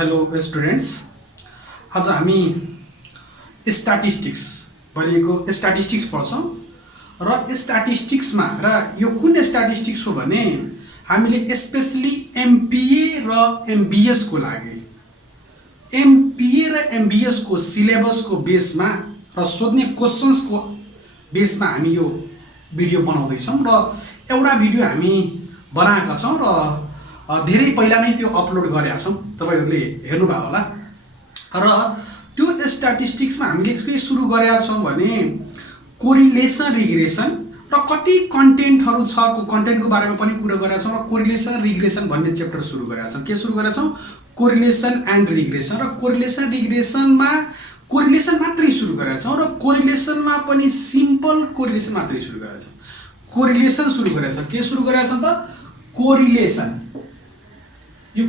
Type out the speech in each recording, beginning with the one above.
Hello students, आज हामी statistics भनेको स्ट्याटिस्टिक्स पढ्छौँ र स्ट्याटिस्टिक्समा र यो कुन स्ट्याटिस्टिक्स हो भने हामीले स्पेशली एमपिए र एमबिएस को लागि एमपिए र एमबिएस को सिलेबस को बेसमा र सोध्ने क्वेशन्स को बेसमा हामी यो भिडियो बनाउँदै छौँ र एउटा भिडियो हामी बनाएका छौँ र धेरै पहिला नै त्यो अपलोड गरेका छौँ, तपाईहरुले हेर्नुभयो होला। र त्यो स्ट्याटिस्टिक्समा हामीले के सुरु गरेका छौँ भने कोरिलेसन रिग्रेसन र कति कन्टेन्टहरु छ को कन्टेन्टको बारेमा पनि कुरा गरेका छौँ र कोरिलेसन रिग्रेसन भन्ने च्याप्टर सुरु गरेका छौँ। के सुरु गरेका छौँ? Correlation and regression. र कोरिलेसन रिग्रेसनमा कोरिलेसन मात्रै सुरु गरेका छौँ र कोरिलेसनमा पनि सिम्पल कोरिलेसन मात्रै सुरु गरेका छौँ। कोरिलेसन सुरु गरेका छौँ। के सुरु गरेका छौँ त? कोरिलेसन। यो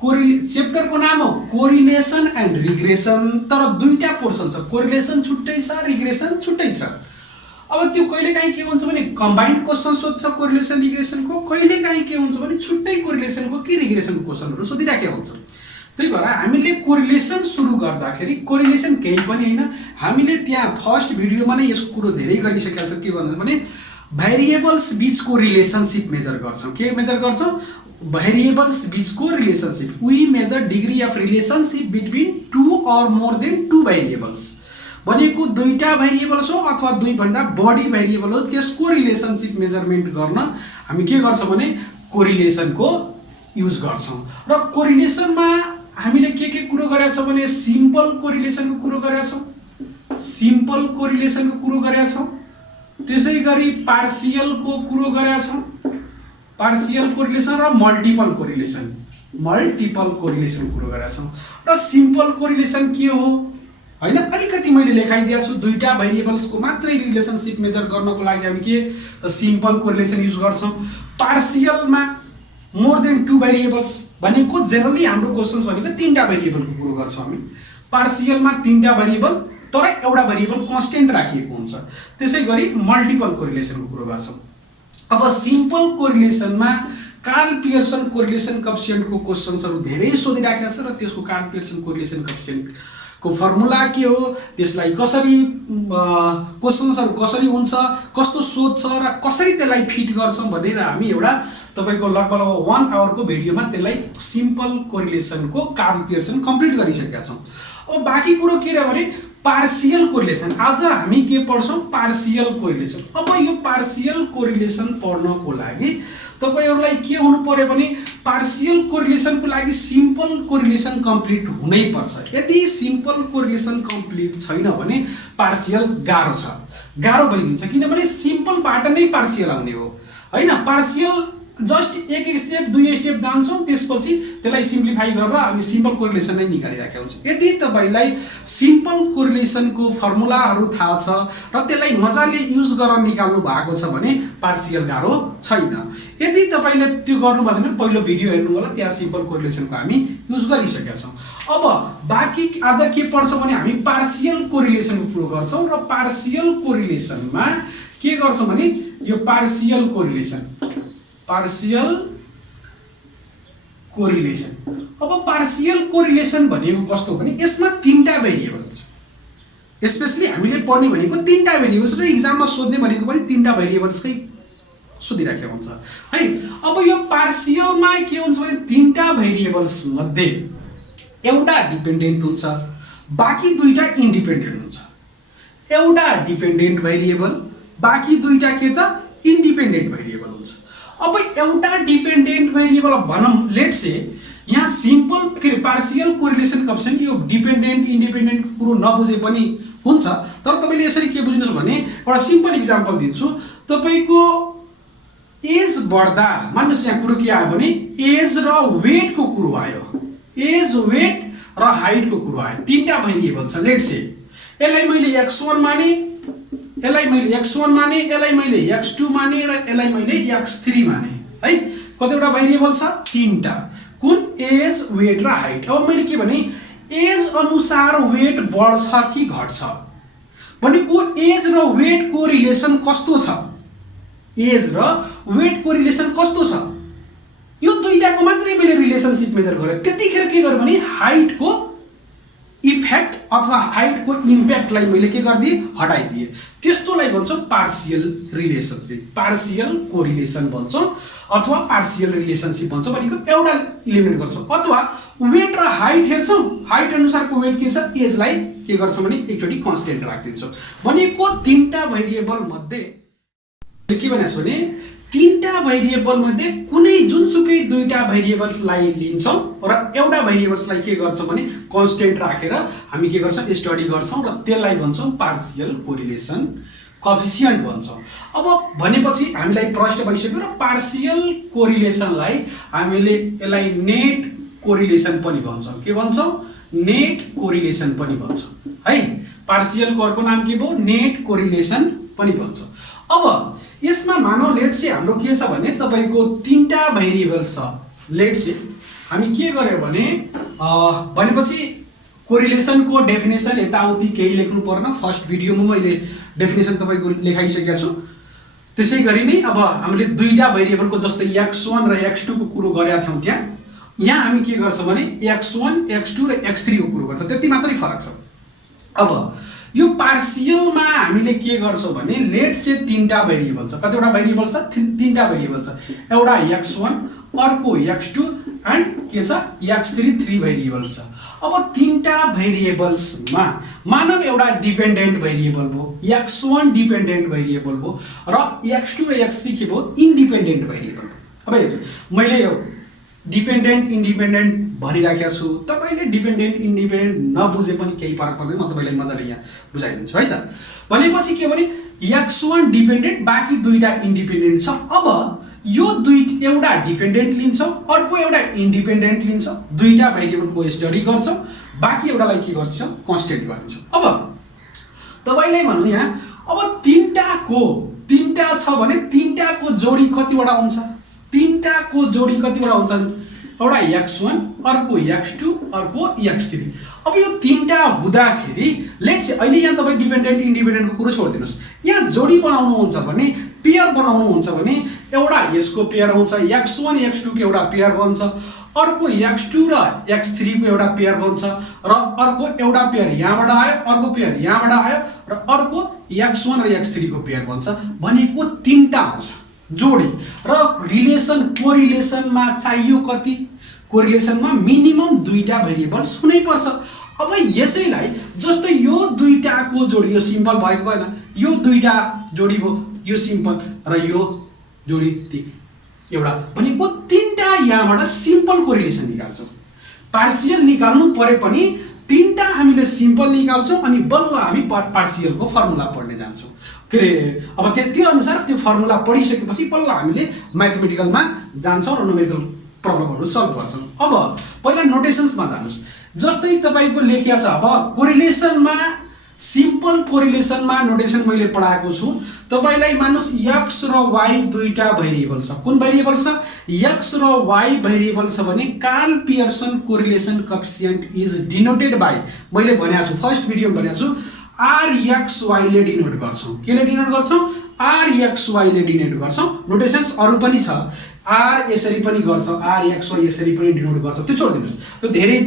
च्याप्टर को नाम हो कोरिलेसन एन्ड रिग्रेसन, तर दुईटा पोर्सन छ। कोरिलेसन छुट्टै छ, रिग्रेसन छुट्टै छ। अब त्यो कहिलेकाहीँ के हुन्छ भने कम्बाइन्ड क्वेशन सोध्छ कोरिलेसन रिग्रेसनको, कहिलेकाहीँ के हुन्छ भने छुट्टै कोरिलेसनको कि रिग्रेसनको क्वेशनहरु सोधिराखेको हुन्छ। त्यही भएर हामीले कोरिलेसन सुरु गर्दाखेरि कोरिलेसन केही पनि हैन, हामीले त्यहाँ फर्स्ट भिडियोमा नै यसको कुरो धेरै गरिसकेका छौँ। के भन्नु भने भेरिएबल्स बीचको रिलेसनशिप मेजर गर्छौं। के मेजर गर्छौं? भेरिएबल्स बीचको relationship. We measure degree of relationship between two or more than two variables. भनेको दुईटा भेरिएबल्स हो अथवा दुई भन्दा बढी भेरिएबल हो, त्यसको रिलेसनशिप मेजरमेन्ट गर्न हामी के गर्छौं भने कोरिलेसनको युज गर्छौं। र कोरिलेसनमा हामीले के कुरो गरेका छौं भने सिम्पल कोरिलेसनको कुरो गरेका छौं, सिम्पल कोरिलेसनको कुरो गरेका छौं, त्यसैगरी पार्शियलको कुरो गरेका छौं, पार्शियल कोरिलेसन र मल्टिपल कोरिलेसन, मल्टिपल कोरिलेसन कुरो गरेका छौं। र सिम्पल कोरिलेसन के हो हैन, अलिकति मैले लेखाइदिएको छु। दुईटा भेरिएबल्सको मात्रै रिलेसनशिप मेजर गर्नको लागि हामी के त सिम्पल कोरिलेसन युज गर्छौं। पार्शियलमा मोर देन टू भेरिएबल्स भनेको जनरली हाम्रो क्वेशन्स भनेको तीनटा भेरिएबलको कुरो गर्छौं हामी। पार्शियलमा तीनटा भेरिएबल तर एउटा भेरिएबल कन्स्टेन्ट राखिएको हुन्छ, त्यसैगरी मल्टिपल कोरिलेसनको कुरो गर्छौं। अब सिम्पल कोरिलेसनमा कार्ल पियर्सन कोरिलेसन कोएफिसिएन्ट को क्वेशन्सहरु धेरै सोधिराखेको छ र त्यसको कार्ल पियर्सन कोरिलेसन कोएफिसिएन्ट को फर्मुला के हो, त्यसलाई कसरी क्वेशन्सहरु कसरी हुन्छ, कस्तो सोध्छ र कसरी त्यसलाई फिट गर्छौं भनेर हामी एउटा तपाईको लगभग 1 आवर को भिडियोमा त्यसलाई सिम्पल कोरिलेसन को कार्ल पियर्सन कम्प्लिट गरिसकेका छौं। अब बाँकी कुरो के रह्यो भने पार्शियल कोरिलेसन। आज हामी के पढ्छौं? Partial correlation. अब यो पार्शियल कोरिलेसन पढ्नको लागि तपाईहरुलाई के हुनु पर्यो भने पार्शियल कोरिलेसनको लागि सिम्पल कोरिलेसन कम्प्लिट हुनै पर्छ। यदि सिम्पल कोरिलेसन कम्प्लिट छैन भने पार्शियल गाह्रो छ, गाह्रो भइदिन्छ। किनभने सिम्पलबाट नै पार्शियल आउने हो हैन। पार्शियल जस्ट एक स्टेप दुई स्टेप जान्छौं, त्यसपछि त्यसलाई सिम्प्लिफाई गरेर हामी सिम्पल कोरिलेसन नै निकालिराखेका हुन्छ। यदि तपाईलाई सिम्पल कोरिलेसनको फर्मुलाहरु थाहा छ र त्यसलाई मजाले युज गरेर निकाल्नु भएको छ भने पार्शियल गाह्रो छैन। यदि तपाईले त्यो गर्नु भएन भने पहिलो भिडियो हेर्नु होला, त्यहाँ सिम्पल कोरिलेसनको हामी युज गरिसकेका छौं। अब बाँकी आज के पढ्छौं भने हामी पार्शियल कोरिलेसनको कुरो गर्छौं र पार्शियल कोरिलेसनमा के गर्छौं भने यो पार्शियल कोरिलेसन, पार्शियल कोरिलेसन। अब पार्शियल कोरिलेसन भनेको कस्तो हो भने यसमा तीनटा भेरिएबल छ। स्पेशली हामीले पढ्ने भनेको तीनटा भेरिएबल्स र एक्जाममा सोध्ने भनेको पनि तीनटा भेरिएबल्सकै सोधिराखेको हुन्छ है। अब यो पार्शियलमा के हुन्छ भने तीनटा भेरिएबल्स मध्ये एउटा डिपेन्डेन्ट हुन्छ, बाँकी दुईटा इन्डिपेन्डेन्ट हुन्छ। एउटा डिपेन्डेन्ट भेरिएबल, बाँकी दुईटा के त इन्डिपेन्डेन्ट भेरिएबल हुन्छ। अब एउटा डिपेन्डेन्ट भेरिएबल भनौं लेट्स से यहाँ सिम्पल पार्शियल कोरिलेसन कोएफिसिएन्ट यो डिपेन्डेन्ट इन्डिपेन्डेन्ट कुरो नबुझे पनि हुन्छ, तर तपाईले यसरी के बुझ्नुस् भने एउटा सिम्पल एक्जाम्पल दिन्छु। तपाईको एज बढ्दा मान्नुस् यहाँ कुरो के आयो भने एज र वेट को कुरो आयो, एज वेट र हाइट को कुरो आयो। तीनटा भेरिएबल छ लेट्स से, यसलाई मैले x1 माने, यसलाई मैले x1 माने, यसलाई मैले x2 माने र यसलाई मैले x3 माने है। कतिवटा भेरिएबल छ? तीनटा। कुन? एज वेट र हाइट। अब मैले के भने एज अनुसार वेट बढ्छ कि घट्छ भनेको एज र वेट को रिलेसन कस्तो छ, एज र वेट को रिलेसन कस्तो छ यो दुईटाको मात्रै मैले रिलेसनशिप मेजर गरेँ। त्यतिखेर के गरेँ भने हाइटको इफेक्ट अथवा हाइटको इम्प्याक्टलाई मैले के गरिदिएँ, हटाइदिएँ। त्यस्तोलाई भन्छौँ पार्सियल रिलेसनशिप, पार्सियल कोरिलेसन भन्छौँ अथवा पार्सियल रिलेसनशिप भन्छौँ। भनेको एउटा इलिमिनेट गर्छौँ। अथवा वेट र हाइट हेर्छौँ, हाइट अनुसारको वेट के छ, एजलाई के गर्छौँ भने एकचोटि कन्स्टेन्ट राखिदिन्छौँ। भनेको तीनटा भेरिएबल मध्ये के भनेको छ भने तीनटा भेरिएबल मध्ये कुनै जुनसुकै दुईटा भेरिएबल्सलाई लिन्छौँ र एउटा भेरिएबल्सलाई के गर्छौँ भने कन्स्टेन्ट राखेर हामी के गर्छौँ, स्टडी गर्छौँ र त्यसलाई भन्छौँ पार्सियल कोरिलेसन कोएफिसिएन्ट भन्छौँ। अब भनेपछि हामीलाई प्रश्न भइसक्यो र पार्सियल कोरिलेसनलाई हामीले यसलाई नेट कोरिलेसन पनि भन्छौँ। के भन्छौँ, नेट कोरिलेसन पनि भन्छौँ है। पार्सियल कोरको नाम के भयो, नेट कोरिलेसन पनि भन्छौँ। अब यसमा मानौ लेट से हाम्रो के छ भने तपाईको तीनटा भेरिएबल्स छ। लेट से हामी के गर्यो भने भनेपछि कोरिलेसनको डेफिनेसन यताउति केही लेख्नु पर्न। फर्स्ट भिडियोमा मैले डेफिनेसन तपाईको लेखाइसकेको छु। त्यसै गरी नै अब हामीले दुईटा भेरिएबलको जस्तै x1 र x2 को कुरो गरेका थियौं त्यहाँ, यहाँ हामी के गर्छौं भने x1 x2 र x3 को कुरो गर्छौं। त्यति मात्रै फरक छ। अब यो पार्सियलमा हामीले के गर्छौं भने लेट से तीनटा भेरिएबल छ। कतिवटा भेरिएबल छ, तीनटा भेरिएबल छ। एउटा x1 अर्को x2 एन्ड के छ x3, 3 भेरिएबल्स छ। अब तीनटा भेरिएबल्समा मानव एउटा डिपेन्डेन्ट भेरिएबल भयो, x1 डिपेन्डेन्ट भेरिएबल भयो र x2 र x3 के भयो इन्डिपेन्डेन्ट भेरिएबल। अब हेर्नु मैले यो डिपेन्डेन्ट इन्डिपेन्डेन्ट भनिराखेको छु। तपाईले डिपेन्डेन्ट इन्डिपेन्डेन्ट नबुझे पनि केही फरक पर्दैन, म तपाईलाई मजाले यहाँ बुझाइदिन्छु है त। भनेपछि के भने x1 डिपेन्डेन्ट बाँकी दुईटा इन्डिपेन्डेन्ट छ। अब यो एउटा डिपेन्डेन्ट लिन्छौँ, अर्को एउटा इन्डिपेन्डेन्ट लिन्छौँ, दुईटा भेरिएबलको स्टडी गर्छौँ, बाँकी एउटालाई के गर्छौँ कन्स्टेन्ट गर्छौँ। अब तपाईलाई भनौँ यहाँ अब तीनटा छ भने तीनटाको जोडी कतिवटा हुन्छ, तीनटाको जोडी कतिवटा हुन्छ, एउटा x1 अर्को x2 अर्को x3। अब यो तीनटा हुँदाखेरि लेट्स से अहिले यहाँ तपाईँ डिपेन्डेन्ट इन्डिपेन्डेन्टको कुरो छोडिदिनुहोस्। यहाँ जोडी बनाउनुहुन्छ भने पेयर बनाउनुहुन्छ भने एउटा यसको पेयर हुन्छ, x1 x2 को एउटा पेयर बन्छ, अर्को x2 र x3 को एउटा पेयर बन्छ र अर्को एउटा पेयर यहाँबाट आयो, अर्को पेयर यहाँबाट आयो र अर्को x1 र x3 को पेयर बन्छ। भनेको तीनटा आउँछ जोडी। र रिलेसन कोरिलेसनमा चाहियो कति, कोरिलेसनमा मिनिमम दुईटा भेरिएबल्स हुनै पर्छ। अब यसैलाई जस्तै यो दुईटाको जोडी, यो सिम्पल भएको भएन, यो दुईटा जोडी भयो, यो सिम्पल र यो जोडी एउटा, भनेको तीनटा यहाँबाट सिम्पल कोरिलेसन निकाल्छौँ। पार्सियल निकाल्नु परे पनि तीनटा हामीले सिम्पल निकाल्छौँ अनि बल्ल हामी पार्सियलको फर्मुला पढ्ने जान्छौँ। के अरे अब त्यो अनुसार त्यो फर्मुला पढिसकेपछि बल्ल हामीले म्याथमेटिकलमा जान्छौँ र न्युमेरिकल प्रब्लमहरू सल्भ गर्छौँ। अब पहिला नोटेसन्समा जानुहोस्। जस्तै तपाईको लेखिया छ अब कोरिलेसनमा, सिम्पल कोरिलेसनमा नोटेसन मैले पढाएको छु तपाईलाई। मानुस x र y दुईटा भेरिएबल छ। कुन भेरिएबल छ, x र y भेरिएबल छ भने Karl Pearson correlation coefficient is denoted by, मैले भनेको छु फर्स्ट भिडियोमा भनेको छु rxy ले डिनोट गर्छौं। केले डिनोट गर्छौं, rxy ले डिनोट गर्छौं। नोटेसन्स अरु पनि छ, r यसरी पनि गर्छ, rxy यसरी पनि डिनोट गर्छ। त्यो छोड्दिनुस्, त्यो धेरै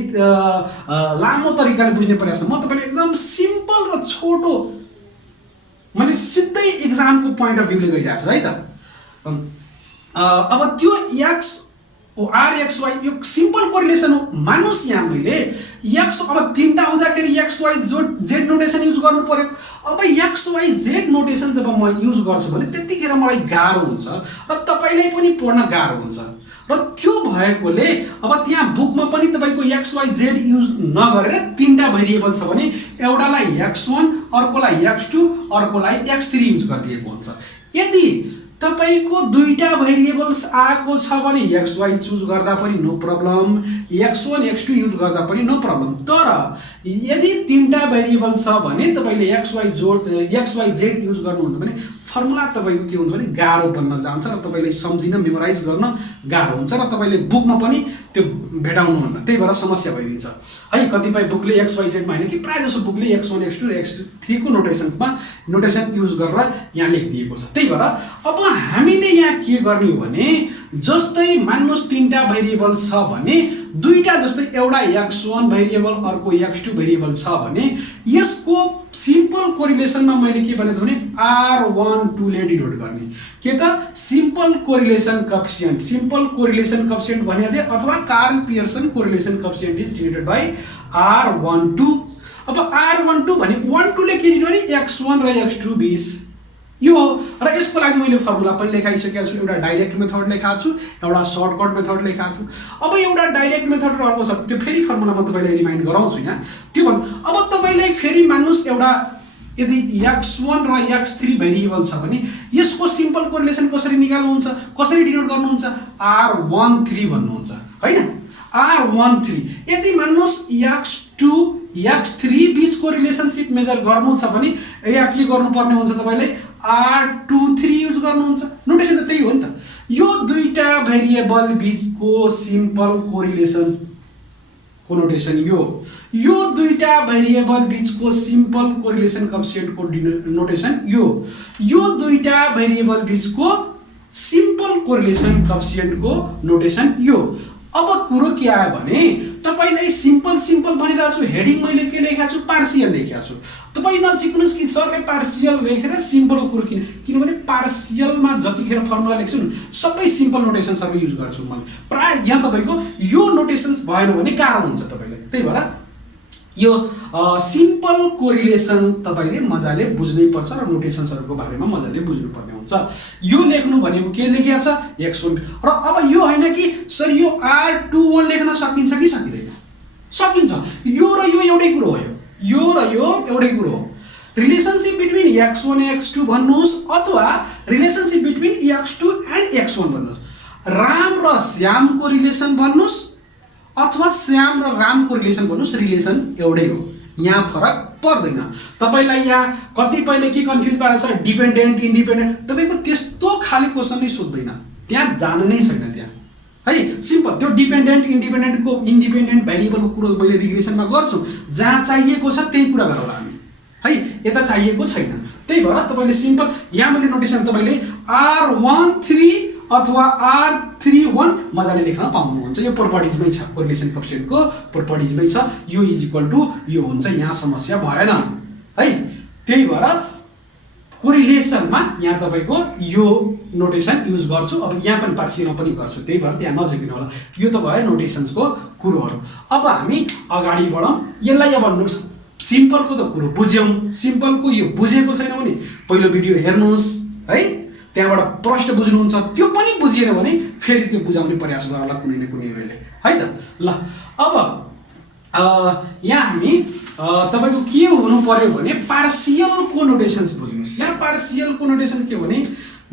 लामो तरिकाले बुझ्ने प्रयास छ। म तपाईलाई एकदम सिम्पल र छोटो मैले सिधै एक्जामको पोइन्ट अफ भ्यूले गइरहेको छु है त। अब त्यो rxy यो सिम्पल कोरिलेसन हो। मानुस यहाँ मैले x अब तीनटा हुँदाखेरि xy z नोटेसन युज गर्नु पर्यो। अब xy z नोटेसन जब म युज गर्छु भने त्यतिखेर मलाई गाह्रो हुन्छ र तपाईलाई पनि पढ्न गाह्रो हुन्छ र त्यो भएकोले अब त्यहाँ बुकमा पनि तपाईको xy z युज नगरेर तीनटा भेरिएबल छ भने एउटालाई x1 अर्कोलाई x2 अर्कोलाई x3 युज गरिदिएको हुन्छ। यदि तपाईको दुईटा भेरिएबल्स आएको छ भने xy चुज गर्दा पनि no problem, x1 x2 use गर्दा पनि नो प्रब्लम। तर यदि तीनटा भेरिएबल छ भने तपाईले xy z युज गर्नुहुन्छ भने फर्मुला तपाईको के हुन्छ भने गाह्रो बन्न जान्छ र तपाईले सम्झिन मेमोराइज गर्न गाह्रो हुन्छ र तपाईले बुकमा पनि त्यो भेटाउनुहुन्न, त्यही भएर समस्या भइदिन्छ। है। कतिपय बुकले XYZ मा हैन कि प्राय जसो बुकले x1 x2 र x3 को नोटेसन युज गरेर यहाँ लेखिदिएको छ। त्यही भएर अब हामीले यहाँ के गर्ने हो भने जस्तै मान्नुस् तीनटा भेरिएबल छ भने दुईटा जस्तै एउटा x1 भेरिएबल अर्को x2 भेरिएबल छ भने यसको सिम्पल कोरिलेसनमा मैले के भनेको भने R12 ले डिनोट गर्ने के त सिम्पल कोरिलेसन कोएफिसिएन्ट भने अथवा Karl Pearson correlation coefficient is denoted by R12। अब R12 भने 12 ले के दिनु भने x1 र x2 बीच यो र यसको लागि मैले फर्मुला पनि लेखाइसकेको छु। एउटा डाइरेक्ट मेथड लेखाएको छु, एउटा सर्टकट मेथड लेखाएको छु। अब एउटा डाइरेक्ट मेथड र अर्को छ त्यो फेरि फर्मुला म तपाईलाई रिमाइन्ड गराउँछु यहाँ। त्यो भन्दा अब तपाईलाई फेरि मान्नुस् एउटा यदि x1 र x3 भेरिएबल छ भने यसको सिम्पल कोरिलेसन कसरी निकाल्नुहुन्छ, कसरी डिनोट गर्नुहुन्छ, R13 भन्नुहुन्छ हैन। R13 यदि मान्नुस् x2 x3 बीचको रिलेसनशिप मेजर गर्नु छ भने यहाँ के गर्नुपर्ने हुन्छ तपाईले R23 युज गर्नुहुन्छ। नोटेसन त त्यही हो नि त। यो दुईटा भेरिएबल बीचको सिम्पल कोरिलेसन को नोटेसन यो दुईटा भेरिएबल बीचको सिम्पल कोरिलेसन कोएफिसिएन्ट को नोटेसन यो दुईटा भेरिएबल बीचको सिम्पल कोरिलेसन कोएफिसिएन्ट को नोटेसन यो। अब कुरो के आयो भने तपाईलाई सिम्पल भनिरहेको छु, हेडिङ मैले के लेखेको छु पार्शियल लेखेको छु। तपाई नजिक्नुस् कि सरले पार्शियल लेखेर सिम्पलको कुरो किनभने पार्शियलमा जतिखेर फर्मुला लेख्छु नि सबै सिम्पल नोटेसन सरले युज गर्छु मैले। प्राय यहाँ तपाईको यो नोटेसन्स भएन भने गाह्रो हुन्छ तपाईलाई। त्यही भएर यो सिम्पल कोरिलेसन तपाईले मजाले बुझ्नै पर्छ र नोटेसन्सहरुको बारेमा मजाले बुझ्नुपर्ने हुन्छ। यो लेख्नु भनेको के लेखेको छ x1 र अब यो हैन कि सर यो R21 लेख्न सकिन्छ कि सकिदैन, सकिन्छ। यो र यो एउटै कुरो हो, यो र यो एउटै कुरो हो। रिलेसनशिप बिट्विन x1 x2 भन्नुस् अथवा relationship between x2 and x1 भन्नुस्। राम र श्यामको रिलेसन भन्नुस् अथवा श्याम र रामको रिलेसन भन्नुस्, रिलेसन एउटै हो, यहाँ फरक पर्दैन। तपाईलाई यहाँ कतिपयले के कन्फ्युज पारेछ डिपेन्डेन्ट इन्डिपेन्डेन्ट, तपाईको त्यस्तो खाली क्वेशन नै सोध्दैन, त्यहाँ जान नै छैन त्यहाँ है। सिम्पल त्यो डिपेन्डेन्ट इन्डिपेन्डेन्ट भेरिएबलको कुरो मैले रिग्रेसनमा गर्छु, जहाँ चाहिएको छ त्यही कुरा गरौँला हामी है, यता चाहिएको छैन। त्यही भएर तपाईले सिम्पल यहाँ मैले नोटेसन तपाईले R13 अथवा R31 मजाले लेख्न पाउनुहुन्छ। यो प्रोपर्टिजमै छ, कोरिलेसन कोएफिसिएन्टको प्रोपर्टिजमै छ। यो इज इक्वल टु यो हुन्छ, यहाँ समस्या भएन है। त्यही भएर कोरिलेसनमा यहाँ तपाईको यो नोटेसन युज गर्छु। अब यहाँ पनि पार्शियलमा पनि गर्छु, त्यही भएर त्यहाँ नजिकिनु होला। यो त भयो नोटेसन्सको कुरोहरु। अब हामी अगाडि बढौं। यसलाई अब सिम्पलको त कुरो बुझ्यौं, सिम्पलको यो बुझेको छैन भने पहिलो भिडियो हेर्नुस् है, त्यहाँबाट प्रश्न बुझ्नुहुन्छ। त्यो पनि बुझिएन भने फेरि त्यो बुझाउने प्रयास गरला कुनै न कुनै बेला है त। ल अब यहाँ हामी तपाईको के हुनु पर्यो भने पार्शियलको नोटेसन्स बुझ्नुस्। यहाँ पार्शियलको नोटेसन के हो भने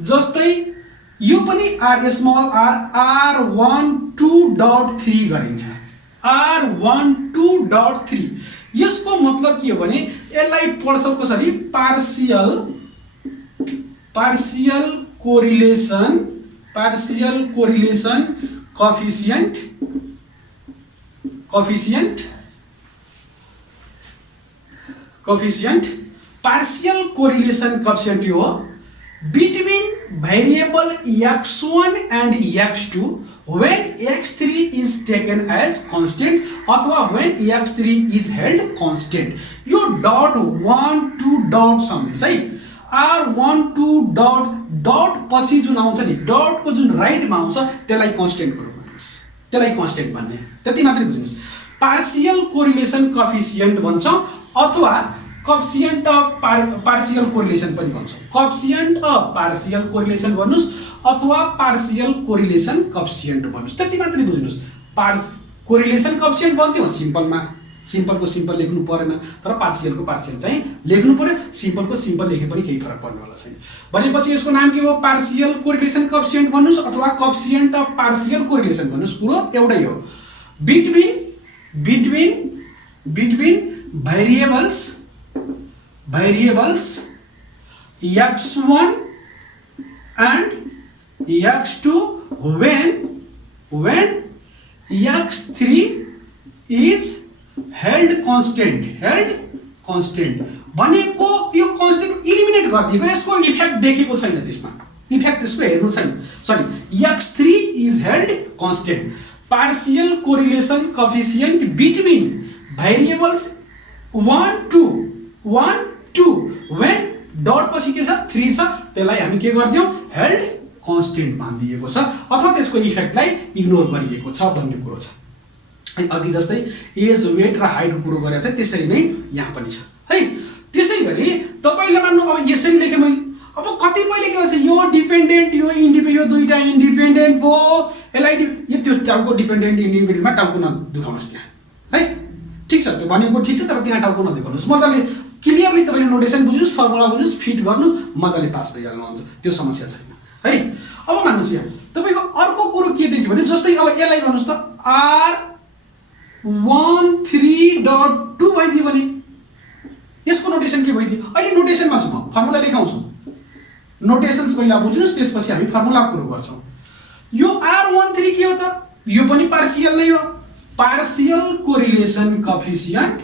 जस्तै यो पनि R12.3 गरिन्छ, R12.3। यसको मतलब के हो भने यसलाई पढ्छौ कसरी, partial correlation coefficient partial correlation coefficient यो between variable x1 and x2 when x3 is taken as constant अथवा when x3 is held constant। यो डट 1 2 डट सम्झिनुस् है। R12 डट पछि जुन आउँछ नि, डटको जुन राइटमा आउँछ त्यसलाई कन्स्टेन्टको रूपमा लिनुस्, त्यसलाई कन्स्टेन्ट भन्ने, त्यति मात्रै बुझ्नुस्। पार्शियल कोरिलेसन कोएफिसिएन्ट भन्छौं अथवा कोएफिसिएन्ट अफ पार्शियल कोरिलेसन पनि भन्छौं। कोएफिसिएन्ट अफ पार्शियल कोरिलेसन भन्नुस् अथवा पार्शियल कोरिलेसन कोएफिसिएन्ट भन्नुस्, त्यति मात्रै बुझ्नुस्। कोरिलेसन कोएफिसिएन्ट भन्थ्यो सिम्पलमा, सिम्पलको सिम्पल लेख्नु परेन, तर पार्शियलको पार्शियल चाहिँ लेख्नु पर्यो। सिम्पलको सिम्पल लेखे पनि केही फरक पर्ने वाला छैन। भनेपछि यसको नाम के हो, पार्शियल कोरिलेसन कोएफिसिएन्ट भन्नुस् अथवा कोएफिसिएन्ट अफ पार्शियल कोरिलेसन भन्नुस्, कुरो एउटै हो। Between variables x1 and x2 when x3 is held constant भनेको यो कन्स्टेन्ट इलिमिनेट गरिदिएको, यसको इफेक्ट देखेको छैन, त्यसमा इफेक्ट त्यसको हेर्नु छैन। Sorry, x3 is held constant. Partial correlation coefficient between variables 1 2 when dot पछि के छ 3 छ, त्यसलाई हामी के गर्दियौ हेल्ड कन्स्टेन्ट मानिदिएको छ अथवा त्यसको इफेक्टलाई इग्नोर गरिएको छ भन्ने कुरो छ। अघि जस्तै एज वेट र हाइटको कुरो गरेको थिएँ त्यसरी नै यहाँ पनि छ है। त्यसै गरी तपाईले मान्नु अब यसरी लेखेँ मैले, अब कतिपयले के भन्छ यो डिपेन्डेन्ट यो इन्डिपेन्डेन्ट यो दुईटा इन्डिपेन्डेन्ट भो, यसलाई यो त्यो टाउको डिपेन्डेन्ट इन्डिपेन्डेन्टमा टाउको नदुखाउनुहोस् त्यहाँ है। ठिक छ, त्यो भनेको ठिक छ, तर त्यहाँ टाउको नदुखाउनुहोस्। मजाले क्लियरली तपाईले नोटेसन बुझ्नुहोस्, फर्मुला बुझ्नुहोस्, फिट गर्नुहोस्, मजाले पास भइहाल्नुहुन्छ, त्यो समस्या छैन है। अब मान्नुहोस् यहाँ तपाईको अर्को कुरो के देखियो भने जस्तै अब यसलाई भन्नुहोस् त R13.2 भइदियो भने यसको नोटेसन के भइदियो। अहिले नोटेसनमा छु म, फर्मुला लेखाउँछु, नोटेसन्स पहिला बुझ्नुहोस् त्यसपछि हामी फर्मुला कुरो गर्छौँ। यो R13 के हो त, यो पनि पार्शियल नै हो, पार्शियल कोरिलेसन कोएफिसिएन्ट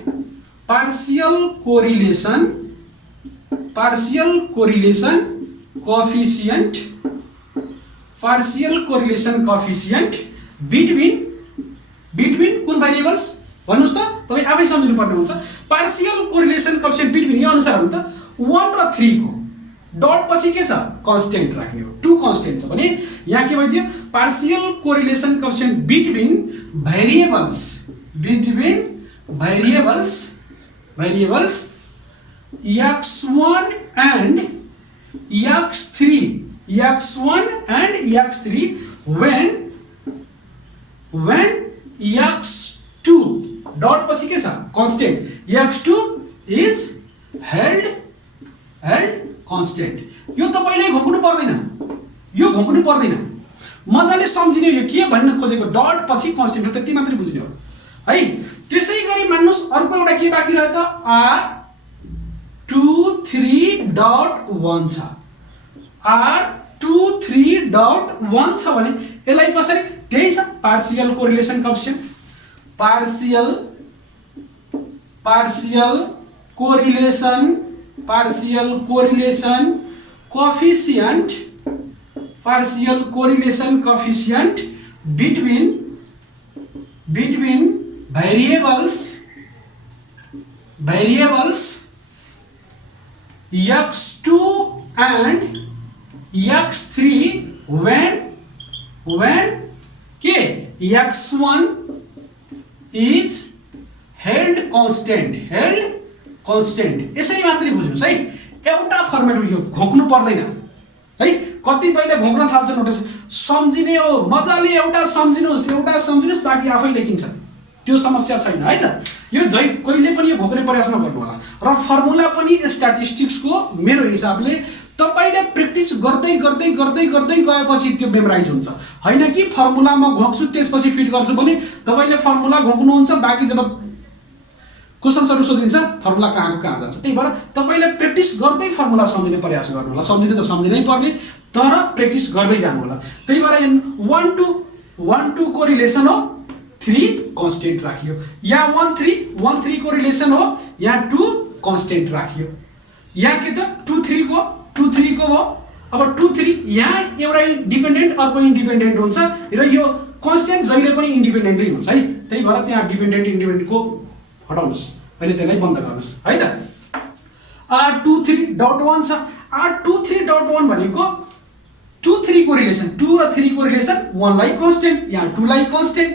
बिट्विन कुन भेरिएबल्स भन्नुस् त, तपाई आफै सम्झिनु पर्ने हुन्छ। पार्शियल कोरिलेसन कोएफिसिएन्ट बिट्विन यो अनुसार हो नि त, 1 र 3 को डट पछि के छ कन्स्टेन्ट राख्ने हो, 2 कन्स्टेन्ट छ भने यहाँ के भइदियो partial correlation coefficient between variables x1 and x3 when x2 dot पछि के छ constant x2 is held constant. यो तपाईले घोक्नु पर्दैन, मजाले सम्झिने यो के भन्न खोजेको डट पछि कन्स्टेन्ट हो त्यति मात्रै बुझ्ने हो है। त्यसै गरी मान्नुस् अर्को एउटा के बाँकी रह्यो त R23.1 छ, R23.1 छ भने यसलाई कसरी त्यही छ partial correlation coefficient between variables x2 and x3 when x1 is held constant। यसरी मात्रै बुझ्नुस् है, एउटा फर्मेट यो घोक्नु पर्दैन है। कतिपयले घोक्न थाल्छ नोटिस सम्झिने हो, मजाले एउटा सम्झिनुस् बाँकी आफै लेखिन्छ, त्यो समस्या छैन है त। यो कहिले पनि यो घोक्ने प्रयास नगर्नु होला। र फर्मुला पनि स्ट्याटिस्टिक्सको मेरो हिसाबले तपाईले प्र्याक्टिस गर्दै गएपछि त्यो मेमोराइज हुन्छ, हैन कि फर्मुला म घोक्छु त्यसपछि फिट गर्छु भने तपाईले फर्मुला घोक्नुहुन्छ, बाँकी जब क्वेशन्सहरु सोधिन्छ फर्मुला कहाँ जान्छ। त्यही भएर तपाईले प्र्याक्टिस गर्दै फर्मुला सम्झिने प्रयास गर्नु होला, सम्झिने त सम्झिनै पर्ने तर प्र्याक्टिस गर्दै जानु होला। त्यही भएर 1 2 को रिलेसन हो, 3 कन्स्टेन्ट राखियो, यहाँ 1 3 को रिलेसन हो, यहाँ 2 कन्स्टेन्ट राखियो, यहाँ के त 2 3 को हो। अब 2 3 यहाँ एउटा डिपेन्डेन्ट अर्को इन्डिपेन्डेन्ट हुन्छ र यो कन्स्टेन्ट जहिले पनि इन्डिपेन्डेन्टै हुन्छ है। त्यही भएर त्यहाँ डिपेन्डेन्ट इन्डिपेन्डेन्टको हटाउनुस्, अहिले त्यसलाई बन्द गर्नुस् है त। R23.1 छ, R23.1 भनेको 2 3 को रिलेसन, 2 र 3 को रिलेसन, 1 लाई कन्स्टेन्ट, यहाँ 2 लाई कन्स्टेन्ट,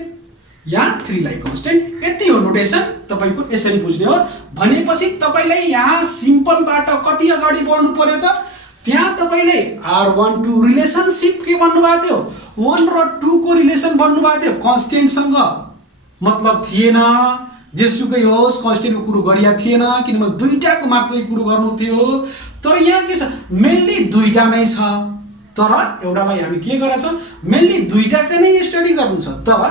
यहाँ 3 लाई कन्स्टेन्ट। यति हो नोटेसन, तपाईको यसरी बुझ्ने हो। भनेपछि तपाईलाई यहाँ सिम्पलबाट कति अगाडि बढ्नु पर्यो त, त्यहाँ तपाईले R12 रिलेसनशिप के भन्नु भएको थियो, 1 र 2 को रिलेसन भन्नु भएको थियो, कन्स्टेन्टसँग मतलब थिएन, जेसुकै होस् कन्स्टेन्टको कुरो गरिया थिएन, किनभने दुईटाको मात्रै कुरो गर्नु थियो। तर यहाँ के छ, मेनली दुईटा नै छ, तर एउटालाई हामी के गरेका छौं, मेनली दुईटाकै नै स्टडी गर्नु छ, तर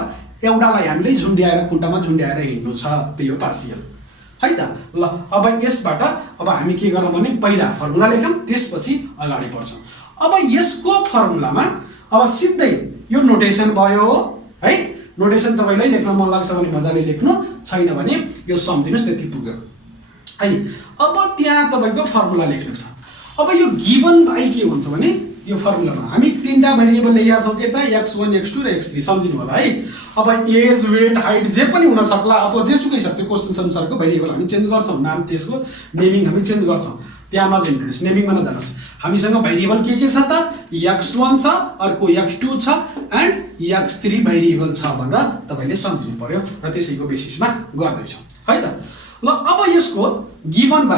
एउटालाई हामीले झुन्ड्याएर खुट्टामा झुन्ड्याएर हिँड्नु छ, त्यही हो पार्शियल है त। ल अब यसबाट अब हामी के गर्छौं भने पहिला फर्मुला लेखौं, त्यसपछि अगाडि बढ्छौं। अब यसको फर्मुलामा अब सिधै यो नोटेसन भयो है, नोटेसन तपाईलाई लेख्न मन लाग्छ भने मजाले लेख्नु, छैन भने यो सम्झिनुस्, त्यति पुग्यो है। अब त्यहाँ तपाईको फर्मुला लेख्नु छ। अब यो गिवन बाई के हुन्छ भने यो फर्मुलामा हामी तीनटा भेरिएबल लेखेका छौं के त x1 x2 र x3 सम्झिनु होला है। अब एज वेट हाइट जे पनि हुन सक्ला अथवा जेसुकै छ त्यो क्वेशन अनुसारको भेरिएबल हामी चेन्ज गर्छौं, नाम त्यसको नेमिङ हामी चेन्ज गर्छौं। त्यहाँ नजिन्नुस्, नेमिङमा नजानुस्। हामीसँग भेरिएबल के छ त x1 छ, अर्को x2 छ एन्ड x3 भेरिएबल छ भनेर तपाईले सम्झिनु पर्यो र त्यसैको बेसिसमा गर्दै छौं है त। ल अब यसको गिवन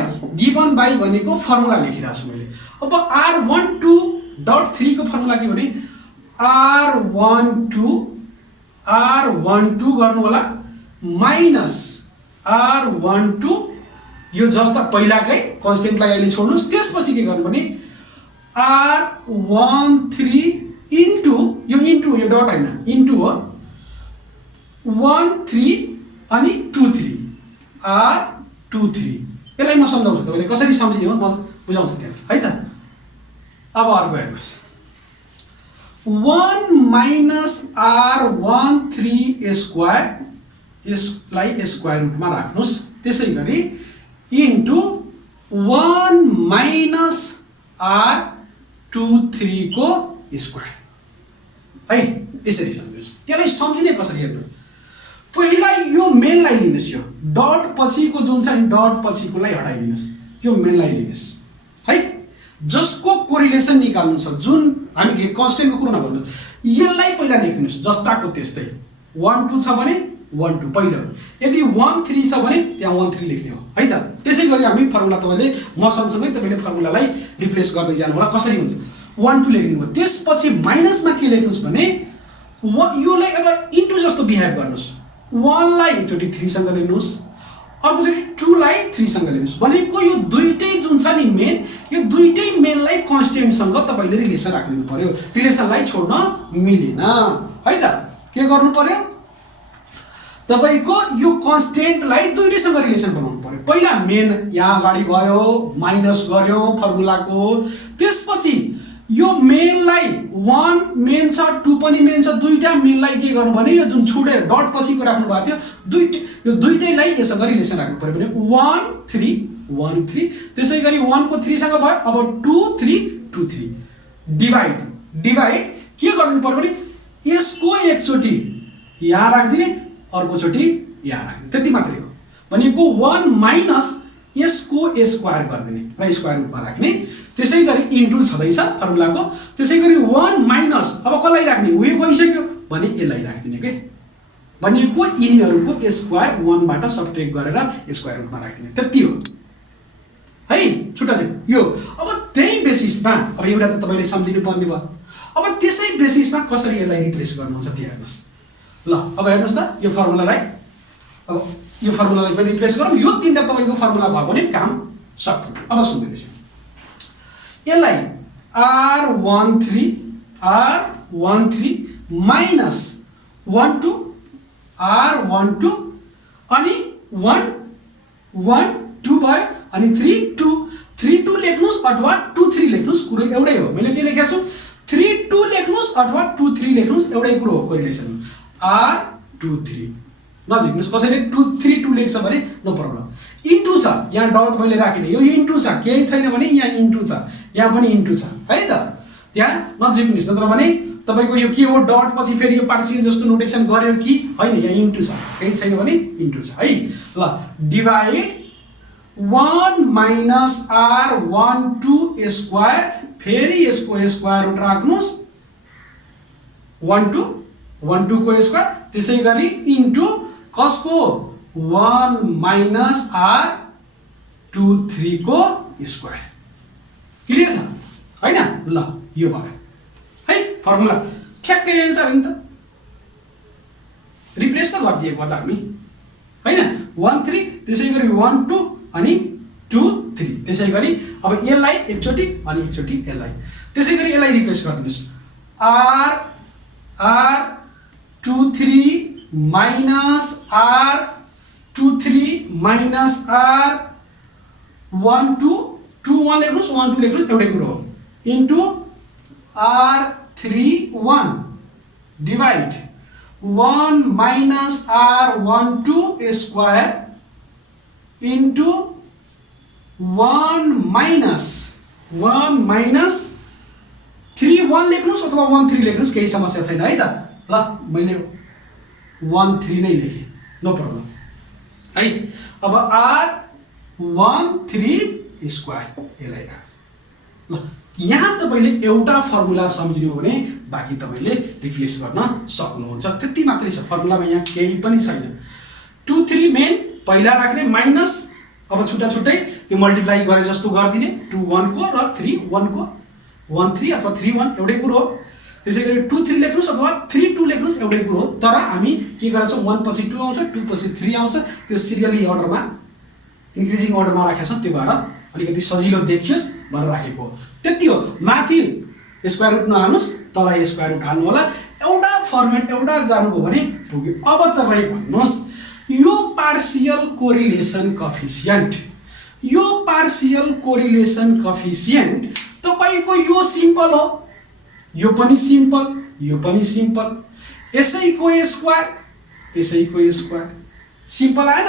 बाई भनेको फर्मुला लेखिरा छु मैले। अब r12.3 को फर्मुला के भने r12 गर्नु होला माइनस r12 यो जस्ता पहिलाकै कन्स्टेन्टलाई अहिले छोड्नुस्, त्यसपछि के गर्नु भने r13 इन्टु यो डट हैन इन्टु हो 13 अनि 23 r23 यसलाई म सम्झाउँछु तपाईले कसरी सम्झिने हो म बुझाउँछु त्यहाँ है त। अब अर्को हेर्नुस् 1 माइनस r13 स्क्वायर यसलाई स्क्वायर रुटमा राख्नुस्, त्यसैगरी इन्टु 1 माइनस r23 को स्क्वायर है। यसरी सम्झिनुस्। यसलाई सम्झिने कसरी हेर्नु, पहिला यो मेनलाई लिनुस्, यो डट पछिको जुन छ नि डट पछिकोलाई हटाइदिनुस्, यो मेनलाई लिनुस् है। जसको कोरिलेसन निकाल्नु छ, जुन हामी के कन्स्टेन्टको कुरा नगर्नुस्, यसलाई पहिला लेखिदिनुस् जस्ताको त्यस्तै। 1 2 छ भने 1 2 पहिलो, यदि 1 3 छ भने त्यहाँ 1 3 लेख्ने हो है त। त्यसैगरी हामी फर्मुला तपाईले म सँगसँगै तपाईले फर्मुलालाई रिप्लेस गर्दै जानु होला। कसरी हुन्छ 1 2 लेख्दिनु हो, त्यसपछि माइनसमा के लेख्नुस् भने योलाई अब इन्टु जस्तो बिहेभ गर्नुस्। 1 लाई एकचोटी 3 सँग लिनुस्, अर्कोचोटी 2 लाई 3 सँग लिनुस्। भनेको यो दुईटै जुन छ नि मेन, यो दुईटै मेनलाई कन्स्टेन्ट सँग तपाईले रिलेसन राखिदिनु पर्यो। रिलेसनलाई छोड्न मिलेन है त। के गर्नु पर्यो, तपाईको यो कन्स्टेन्टलाई दुईटैसँग रिलेसन बनाउनु पर्यो। पहिला मेन यहाँ अगाडि भयो, माइनस गर्यो फर्मुलाको, त्यसपछि यो मेनलाई 1 मेन छ 2 पनि मेन छ, दुईटा मेनलाई के गर्नु भने यो जुन छुडेर डट पछिको राख्नु भएको थियो यो दुईटैलाई यससँग रिलेसन राख्नु पर्यो भने 1 3 1 3, त्यसैगरी 1 को 3 सँग भयो। अब 2 3 2 3 डिवाइड के गर्नु पर्यो भने यसको एकचोटी यहाँ राख्दिने, अर्कोचोटी यहाँ राख्दिने, त्यति मात्रै हो। भनेको 1 माइनस यसको स्क्वायर गरिदिने र स्क्वायर रुटमा राख्ने, त्यसैगरी इन्टु छँदैछ फर्मुलाको। त्यसैगरी 1 माइनस अब कसलाई राख्ने, उयो गइसक्यो भने यसलाई राख्दिने के। भनेको यिनीहरूको स्क्वायर 1 बाट सबट्र्याक्ट गरेर स्क्वायर रुटमा राख्दिने, त्यति हो है। छुट्टा छ यो। अब त्यही बेसिसमा अब एउटा त तपाईले सम्झिनु पर्ने भयो। अब त्यसै बेसिसमा कसरी यसलाई रिप्लेस गर्नुहुन्छ त्यो हेर्नुस्। ल अब हेर्नुस् त यो फर्मुलालाई, अब यो फर्मुलालाई पनि रिप्लेस गरौँ। यो तीनटा तपाईको फर्मुला भयो भने काम सक्यो। अब सुन्दिनुस्, यसलाई r13 माइनस 1 2 r12 अनि 1 1 2 भयो अनि 3 2 3 2 लेख्नुस् अथवा 2 3 लेख्नुस्, कुरो एउटै हो। मैले के लेखेको छु 3 2 लेख्नुस् अथवा 2 3 लेख्नुस्, एउटै कुरो हो कोरिलेसन। r23 नजिक्नुस्, कसैले 2 3 2 लेख्छ भने नो प्रब्लम। इन्टु छ यहाँ डट मैले राखिने, यो इन्टु छ, केही छैन भने यहाँ इन्टु छ, यहाँ पनि इन्टु छ है त। त्यहाँ नजिक्नुस्, नत्र भने तपाईको यो के हो डट पछि फेरि यो पार्शियल जस्तो नोटेसन गर्यो कि हैन, यहाँ इन्टु छ, केही छैन भने इन्टु छ है। ल डिवाइड 1 माइनस r12 स्क्वायर, फेरि यसको स्क्वायर रुट राख्नुस् 1 2 को स्क्वायर, त्यसैगरी इन्टु कसको 1 माइनस r23 को स्क्वायर। क्लियर छ हैन। ल यो भयो है फर्मुला, ठ्याक्कै एन्सर हो नि त। रिप्लेस त गरिदिएको त हामी हैन। 1 3 त्यसैगरी 1 2 अनि 2 3, त्यसैगरी अब यसलाई एकचोटी अनि एकचोटी यसलाई, त्यसैगरी यसलाई replace गरिदिनुस्। r23 minus r23 minus r12 2 1 लेख्नुस् 1 2 लेख्नुस्, एउटै कुरो हो। Into r31 divide 1 minus r12 square into 1 minus 3 1 लेख्नुस् अथवा 1 3 लेख्नुस्, केही समस्या छैन है त। ल मैले 1 3 नै लेखेँ, नो प्रब्लम है। अब r13 स्क्वायर यसलाई राख। ल यहाँ तपाईले एउटा फर्मुला सम्झिनु भने बाँकी तपाईले रिप्लेस गर्न सक्नुहुन्छ, त्यति मात्रै छ। फर्मुलामा यहाँ केही पनि छैन। 2 3 मेन पहिला राख्ने, माइनस अब छुट्टा छुट्टै त्यो मल्टिप्लाई गरे जस्तो गरिदिने, 2 1 को र 3 1 को, 1 3 अथवा 3 1 एउटै कुरो हो। त्यसैगरी 2 3 लेख्नुस् अथवा 3 2 लेख्नुस्, एउटै कुरो हो। तर हामी के गरेछौँ, 1 पछि 2 आउँछ, 2 पछि 3 आउँछ, त्यो सिरियली अर्डरमा इन्क्रिजिङ अर्डरमा राखेका छौँ, त्यो भएर अलिकति सजिलो देखियोस् भनेर राखेको हो, त्यति हो। माथि स्क्वायर रुट नहाल्नुस्, तल स्क्वायर रुट हाल्नु होला। एउटा फर्मेट एउटा जानुभयो भने पुग्यो। अब तपाईँ भन्नुहोस्, यो पार्शियल कोरिलेसन कोएफिसिएन्ट, यो पार्शियल कोरिलेसन कोएफिसिएन्ट तपाईको यो सिम्पल हो, यो पनि सिम्पल, यो पनि सिम्पल, यसैको स्क्वायर यसैको स्क्वायर, सिम्पल आएन?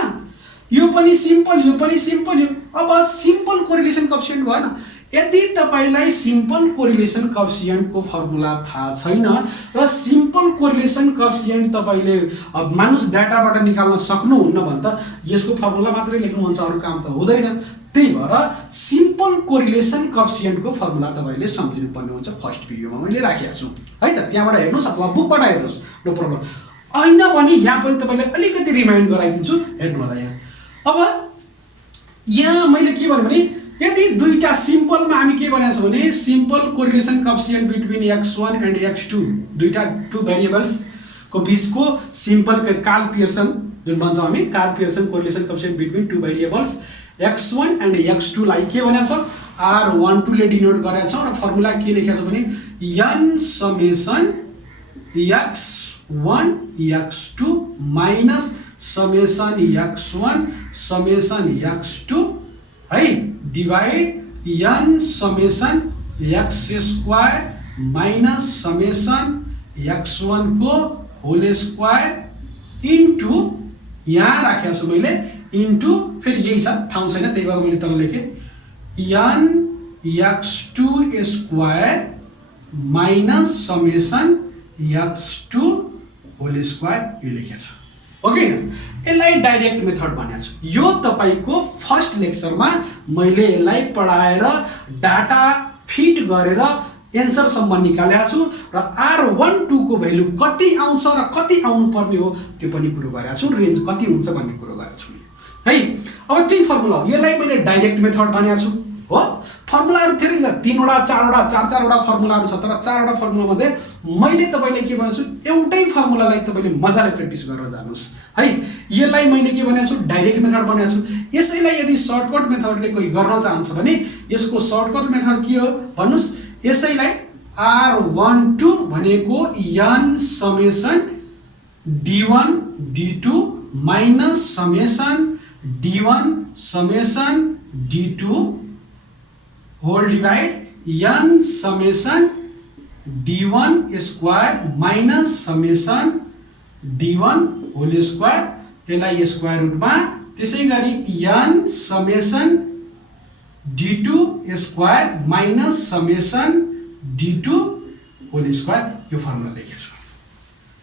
यो पनि सिम्पल, यो पनि सिम्पल, यो अब सिम्पल कोरिलेसन कोएफिसिएन्ट भएन। यदि तपाईलाई सिम्पल कोरिलेसन कोएफिसिएन्टको फर्मुला थाहा छैन र सिम्पल कोरिलेसन कोएफिसिएन्ट तपाईले अब मानुस डाटाबाट निकाल्न सक्नुहुन्न भने त यसको फर्मुला मात्रै लेख्नुहुन्छ, अरु काम त हुँदैन। त्यही भएर सिम्पल कोरिलेसन कोएफिसिएन्टको फर्मुला तपाईले सम्झिनु पर्ने हुन्छ। फर्स्ट भिडियोमा मैले राखेको छु है त, त्यहाँबाट हेर्नुस् अथवा बुकबाट हेर्नुस्, नो प्रब्लम। हैन भने यहाँ पनि तपाईलाई अलिकति रिमाइन्ड गराइदिन्छु, हेर्नु होला। यहाँ अब यहाँ मैले के भने यदि दुईटा सिम्पलमा हामी के भनेको छ भने simple correlation coefficient between x1 and x2, दुईटा 2 भेरिएबल्स को बीचको सिम्पल कार्ल पियर्सन जुन भन्छ हामी, Karl Pearson correlation coefficient between 2 variables x1 and x2 लाई के भनेको छ, r12 ले डिनोट गरेका छौं र फर्मुला के लेखेको छ भने n summation x1 x2 minus summation x1 summation x2 है, divide n summation x square minus summation x1 को होल स्क्वायर इन्टु यहाँ राखेको छु मैले, इन्टु फेरि यही छ, ठाउँ छैन त्यही भएर मैले तल लेखेँ n x2 square minus summation x2 whole square यो लेखेको छु। ओके, यसलाई डाइरेक्ट मेथड भनेको छु। यो तपाईको फर्स्ट लेक्चरमा मैले यसलाई पढाएर डाटा फिट गरेर एन्सर सम्म निकालेको छु र r12 को भ्यालु कति आउँछ र कति आउनु पर्ने हो त्यो पनि कुरो गरेको छु, रेन्ज कति हुन्छ भन्ने कुरो गरेको छु है। अब त्यही फर्मुला हो, यसलाई मैले डाइरेक्ट मेथड भनेको छु हो। फर्मुलाहरु धेरै छ, 3 वटा 4 वटा 4 वटा फर्मुलाहरु छ, तर 4 वटा फर्मुला मध्ये मैले तपाईलाई के भनेछु, एउटै फर्मुलालाई तपाईले मजाले प्र्याक्टिस गरेर जानुस् है। यसलाई मैले के भनेछु, डाइरेक्ट मेथड भनेको छु। यसैलाई यदि सर्टकट मेथडले कोही गर्न चाहन्छ भने यसको सर्टकट मेथड के हो भन्नुस्, यसैलाई r12 भनेको n summation d1 d2 minus summation d1 summation d2 whole divide n summation d1 square minus summation d1 whole square, यसलाई स्क्वायर रुटमा, त्यसैगरी n summation d2 square minus summation d2 whole square, यो formula लेखेको छु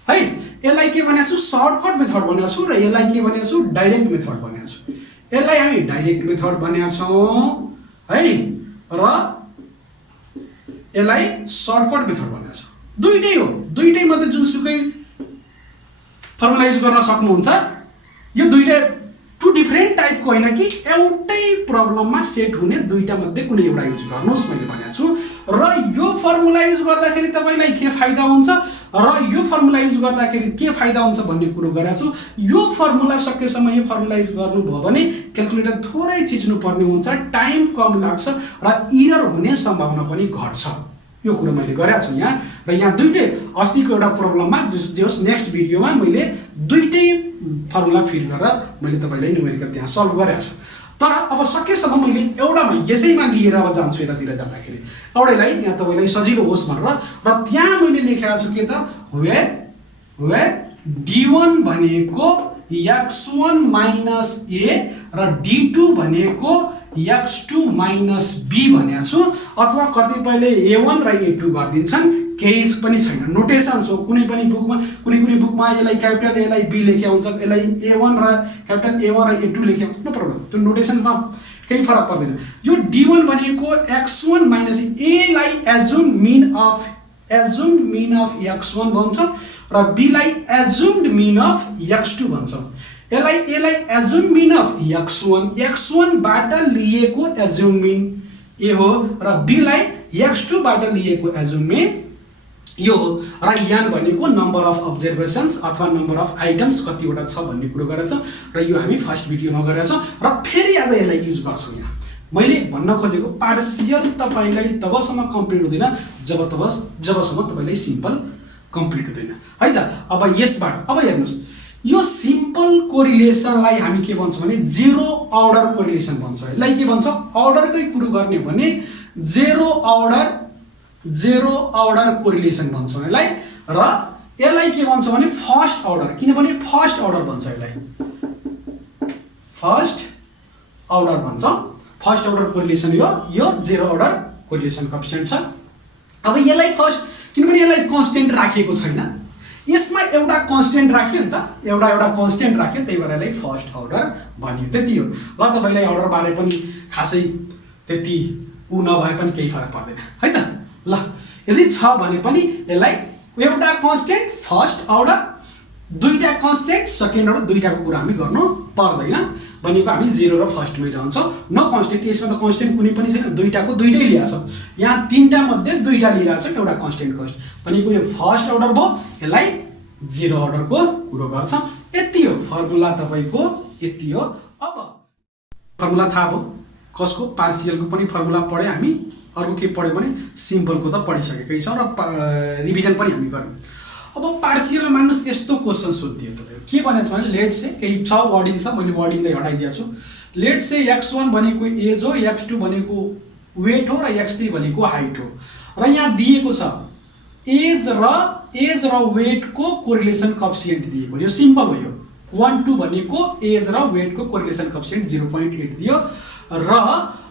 है। यसलाई के भनेको छु, सर्टकट मेथड भनेको छु र यसलाई के भनेको छु, डाइरेक्ट मेथड भनेको छु। यसलाई हामी डाइरेक्ट मेथड भनेको छौं है र यसलाई सर्टकट मेथड भनेको छ। दुईटै हो, दुईटै मध्ये जुनसुकै फर्मुला युज गर्न सक्नुहुन्छ। यो दुईटा टु डिफरेन्ट टाइपको हैन कि एउटै प्रब्लममा सेट हुने दुईटा मध्ये कुनै एउटा युज गर्नुस् मैले भनेको छु। र यो फर्मुला युज गर्दाखेरि तपाईलाई के फाइदा हुन्छ र यो फर्मुला युज गर्दाखेरि के फाइदा हुन्छ भन्ने कुरो गरेको छु। यो फर्मुला सकेसम्म यो फर्मुला युज गर्नुभयो भने क्याल्कुलेटर थोरै थिच्नु पर्ने हुन्छ, टाइम कम लाग्छ र एरर हुने सम्भावना पनि घट्छ। यो कुरा मैले गरेको छु यहाँ। र यहाँ दुईटै अस्तिको एउटा प्रब्लममा जस नेक्स्ट भिडियोमा मैले दुईटै फर्मुला फिट गरेर मैले तपाईलाई न्युमेरिकल त्यहाँ सल्भ गरेको छु। तर अब सकेसम्म मैले एउटामा यसैमा लिएर अब जान्छु, यतातिर जाँदाखेरि एउटैलाई यहाँ तपाईलाई सजिलो होस् भनेर। र त्यहाँ मैले लेखेको छु के त, वेयर d1 भनेको x1 माइनस a र d2 भनेको x2 माइनस b भनेको छु। अथवा कतिपयले a1 र a2 गरिदिन्छन्, केही पनि छैन, नोटेसन्स हो। कुनै पनि बुकमा कुनै बुकमा यसलाई क्यापिटल a लाई b लेखेको हुन्छ, यसलाई a1 र क्यापिटल a1 र a2 लेखेको हुन्छ, नो प्रब्लम, त्यो नोटेसनमा केही फरक पर्दैन। यो d1 भनेको x1 माइनस a लाई एज्युम्ड मिन अफ x1 भन्छ र b लाई एज्युम्ड मिन अफ x2 भन्छ। यसलाई एज्युम्ड मिन अफ x1 बाट लिएको एज्युम्ड मिन ए हो र b लाई x2 बाट लिएको एज्युम्ड मिन यो हो। र n भनेको नम्बर अफ अब्जर्भेसन्स अथवा नम्बर अफ आइटम्स कतिवटा छ भन्ने कुरो गरेछ र यो हामी फर्स्ट भिडियोमा गरेका छौँ र फेरि आज यसलाई युज गर्छौँ। यहाँ मैले भन्न खोजेको पार्सियल तपाईलाई तबसम्म कम्प्लिट हुँदैन जबसम्म तपाईलाई सिम्पल कम्प्लिट हुँदैन है त। अब यसबाट अब हेर्नुस्, यो सिम्पल कोरिलेसनलाई हामी के भन्छौँ भने जेरो अर्डर कोरिलेसन भन्छ। यसलाई के भन्छ, अर्डरकै कुरो गर्ने भने जेरो अर्डर कोरिलेसन भन्छ यसलाई। र यसलाई के भन्छ भने फर्स्ट अर्डर, किनभने फर्स्ट अर्डर भन्छ यसलाई, फर्स्ट अर्डर भन्छ। फर्स्ट अर्डर कोरिलेसन यो जेरो अर्डर कोरिलेसन कोएफिसिएन्ट छ। अब यसलाई फर्स्ट, किनभने यसलाई कन्स्टेन्ट राखिएको छैन, यसमा एउटा कन्स्टेन्ट राख्यो नि त, एउटा कन्स्टेन्ट राख्यो, त्यही भएर यसलाई फर्स्ट अर्डर भनियो, त्यति हो। ल तपाईलाई अर्डर बारे पनि खासै त्यति नभए पनि केही फरक पर्दैन है त। ल यदि छ भने पनि यसलाई एउटा कन्स्टेन्ट फर्स्ट अर्डर, दुईटा कन्स्टेन्ट सेकेन्ड अर्डर, दुईटाको कुरा हामी गर्नु पर्दैन भनेको हामी जेरो र फर्स्टमै रहन्छौँ। नो कन्स्टेन्ट, यसमा त कन्स्टेन्ट कुनै पनि छैन, दुईटाको दुईटै लिएको छ। यहाँ तीनटा मध्ये दुईटा लिइरहेको छ, एउटा कन्स्टेन्ट भनेको यो फर्स्ट अर्डर भयो, यसलाई जेरो अर्डरको कुरो गर्छ। यति हो फर्मुला तपाईको, यति हो। अब फर्मुला थाहा भयो कसको, पार्सियलको पनि फर्मुला पढ्यो हामी, अर्को के पढ्यो भने सिम्पलको त पढिसकेकै छौँ र रिभिजन पनि हामी गऱ्यौँ। अब पार्सियल मान्नुस् यस्तो क्वेसन सोधिदियो तपाईँ के भनेको छ भने लेट से केही छ वर्डिङ छ, मैले वर्डिङलाई हटाइदिएको छु। लेट से x1 भनेको एज हो, x2 भनेको वेट हो र x3 भनेको हाइट हो। र यहाँ दिएको छ एज र वेटको कोरिलेसन कोएफिसिएन्ट दिएको, यो सिम्पल हो। यो 1 2 भनेको एज र वेटको कोरिलेसन कोएफिसिएन्ट 0.8 दियो र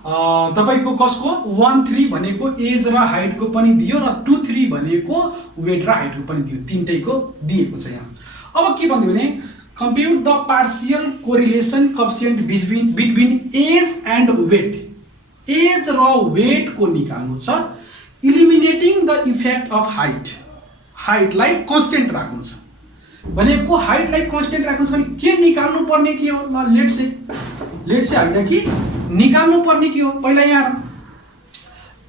तपाईको कसको 1 3 भनेको एज र हाइटको पनि दियो र 2 3 भनेको वेट र हाइटको पनि दियो, तीनटैको दिएको छ यहाँ। अब के भन्दियो भने compute the partial correlation coefficient between age and weight. Age र वेटको निकाल्नु छ, इलिमिनेटिङ द इफेक्ट अफ हाइटलाई कन्स्टेन्ट राख्नु छ भनेको, हाइटलाई कन्स्टेन्ट राख्नु छ भने के निकाल्नु पर्ने के हो, ल लेट से हैन कि निकाल्नु पर्ने के हो। पहिला यहाँ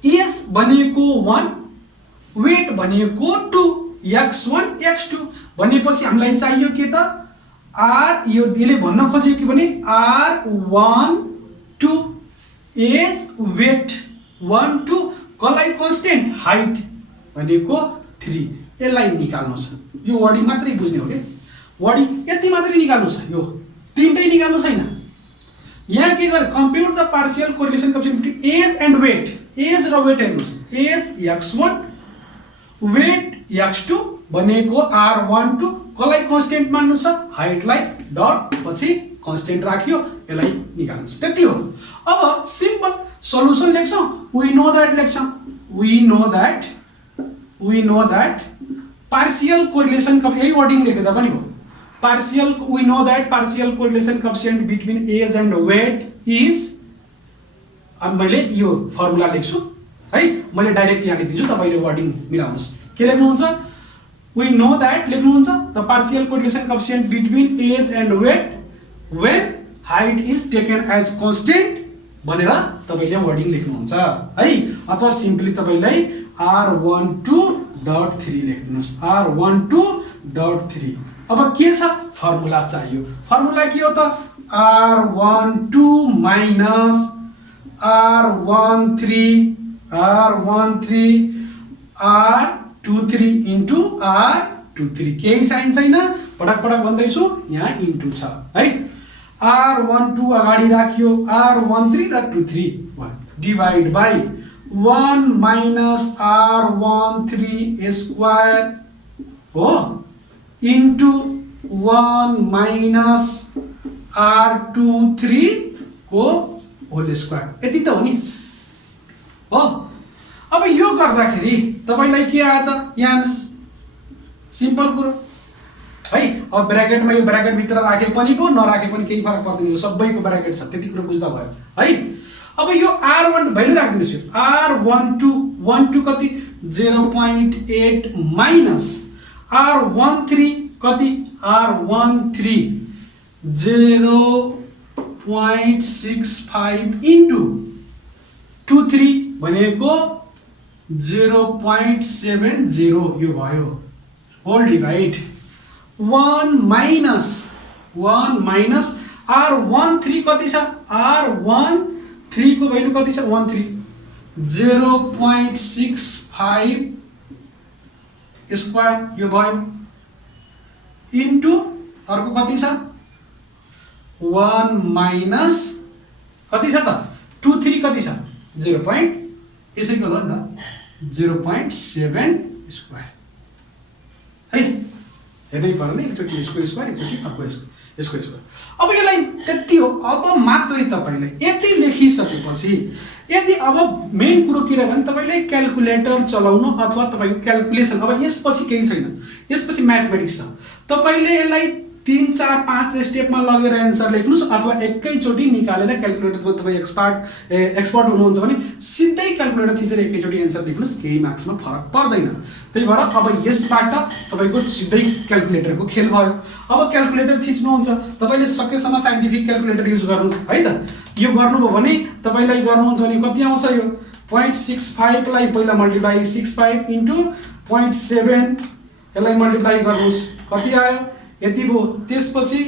एज भनेको 1, वेट भनेको 2, x1 x2 भनेपछि हामीलाई चाहियो के त r, यो यसले भन्न खोजेको के भने r1 2 एज वेट 1 2, कसलाई कन्स्टेन्ट हाइट भनेको 3, यसलाई निकाल्नु छ। यो वर्डिङ मात्रै बुझ्ने हो के, वर्डिङ यति मात्रै निकाल्नु छ, यो तीनटै निकाल्नु छैन। यहाँ के गरे compute the partial correlation coefficient between age and weight. Age र वेट हेर्नुस्, एज x1 वेट x2 भनेको r1 2, कसलाई कन्स्टेन्ट मान्नु छ हाइटलाई, डट पछि कन्स्टेन्ट राख्यो, यसलाई निकाल्नु छ, त्यति हो। अब सिम्पल सल्युसन लेख्छौँ, we know that partial correlation, यही वर्डिङ लेख्दा पनि भयो। we know that partial correlation coefficient between age and weight is, अब मैले यो फर्मुला लेख्छु है, मैले डाइरेक्ट यहाँ लेखिदिन्छु, तपाईले वर्डिङ मिलाउनुस्। के लेख्नुहुन्छ, we know that लेख्नुहुन्छ the partial correlation coefficient between age and weight when height is taken as constant भनेर तपाईले वर्डिङ लेख्नुहुन्छ है। अथवा सिम्पली तपाईलाई r12.3 लेख्दिनुस्, r12.3। अब के छ फर्मुला चाहियो, फर्मुला के हो त r12 minus r13 r23 into r23, केही साइन छैन, पटक भन्दैछु, यहाँ इन्टु छ है। r12 अगाडि राखियो, r13 र 23 divide by 1 minus r13 square हो इन्टु 1 माइनस R23 को होल स्क्वायर। यति त हो नि हो। अब यो गर्दाखेरि तपाईलाई के आयो त? यहाँ हेर्नुस्, सिम्पल कुरो है। अब ब्र्याकेटमा यो ब्र्याकेट भित्र राखे पनि पो नराखे पनि केही फरक पर्दैन, यो सबैको ब्र्याकेट छ, त्यति कुरो बुझ्दा भयो है। अब यो R1 भ्यालु राखिदिनुस्, यो R12 कति 0.8 माइनस R13 कति R13 0.65 इन्टु 23 भनेको 0.70 यो भयो, होल डिभाइड 1 माइनस R13 कति छ? R13 को भ्यालु कति छ? 0.65 स्क्वायर यो भयो, इन्टु अर्को कति छ? 1 माइनस कति छ त? 23 कति छ? 0. यसैको हो नि त 0.7 स्क्वायर है। हेर्नै पर्यो नि, एकचोटि यसको स्क्वायर एकचोटि अर्को यसको स्क्वायर। अब यसलाई त्यति हो। अब मात्रै तपाईले यति लेखिसकेपछि यदि अब मेन कुरो के रह्यो भने तपाईले क्याल्कुलेटर चलाउनु अथवा तपाईको क्याल्कुलेसन। अब यसपछि केही छैन, यसपछि म्याथमेटिक्स छ। तपाईले यसलाई 3 4 5 स्टेपमा लगेर एन्सर लेख्नुस् अथवा एकैचोटि निकालेर क्याल्कुलेटरमा तपाई एक्सपर्ट हुनुहुन्छ भने सिधै क्याल्कुलेटर थिचेर एकैचोटि एन्सर लेख्नुस्, केही मार्क्समा फरक पर्दैन। त्यही भएर अब यसबाट तपाईको सिधै क्याल्कुलेटरको खेल भयो। अब क्याल्कुलेटर थिच्नुहुन्छ, तपाईले सकेसम्म साइन्टिफिक क्याल्कुलेटर युज गर्नुस् है त। यो गर्नुभयो भने तपाईलाई गर्नुहुन्छ भने कति आउँछ? यो 0.65 लाई पहिला मल्टिप्लाई 65 इन्टु 0.7 यसलाई मल्टिप्लाई गर्नुस्, कति आयो? यति भयो। त्यसपछि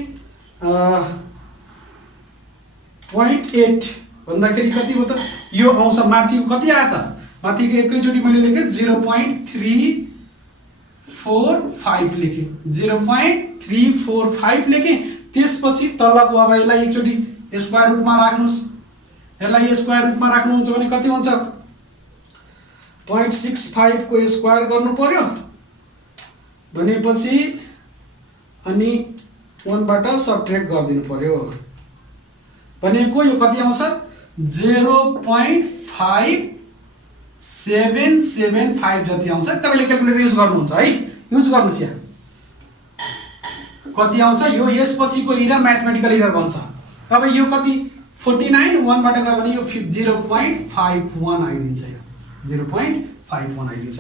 0.8 भन्दाखेरि कति भयो त? यो आउँछ माथि कति आयो त? माथिको एकैचोटि मैले लेखेँ 0.345 लेखेँ, 0.345 लेखेँ। त्यसपछि तलको अब यसलाई एकचोटि स्क्वायर रुटमा राख्नुस्, यसलाई स्क्वायर रुटमा राख्नुहुन्छ भने कति हुन्छ? 0.65 को स्क्वायर गर्नु पर्यो भनेपछि अनि 1 बाट सबट्र्याक्ट गरिदिनु पर्यो भनेको यो कति आउँछ? 0.5775 जति आउँछ। तपाईले क्याल्कुलेटर युज गर्नुहुन्छ है, युज गर्नुस्। यहाँ कति आउँछ? यो यसपछिको इरर म्याथमेटिकल इरर बन्छ। अब यो कति 49 1 बाट गयो भने यो 0.51 आइदिन्छ, यो 0.51 आइदिन्छ।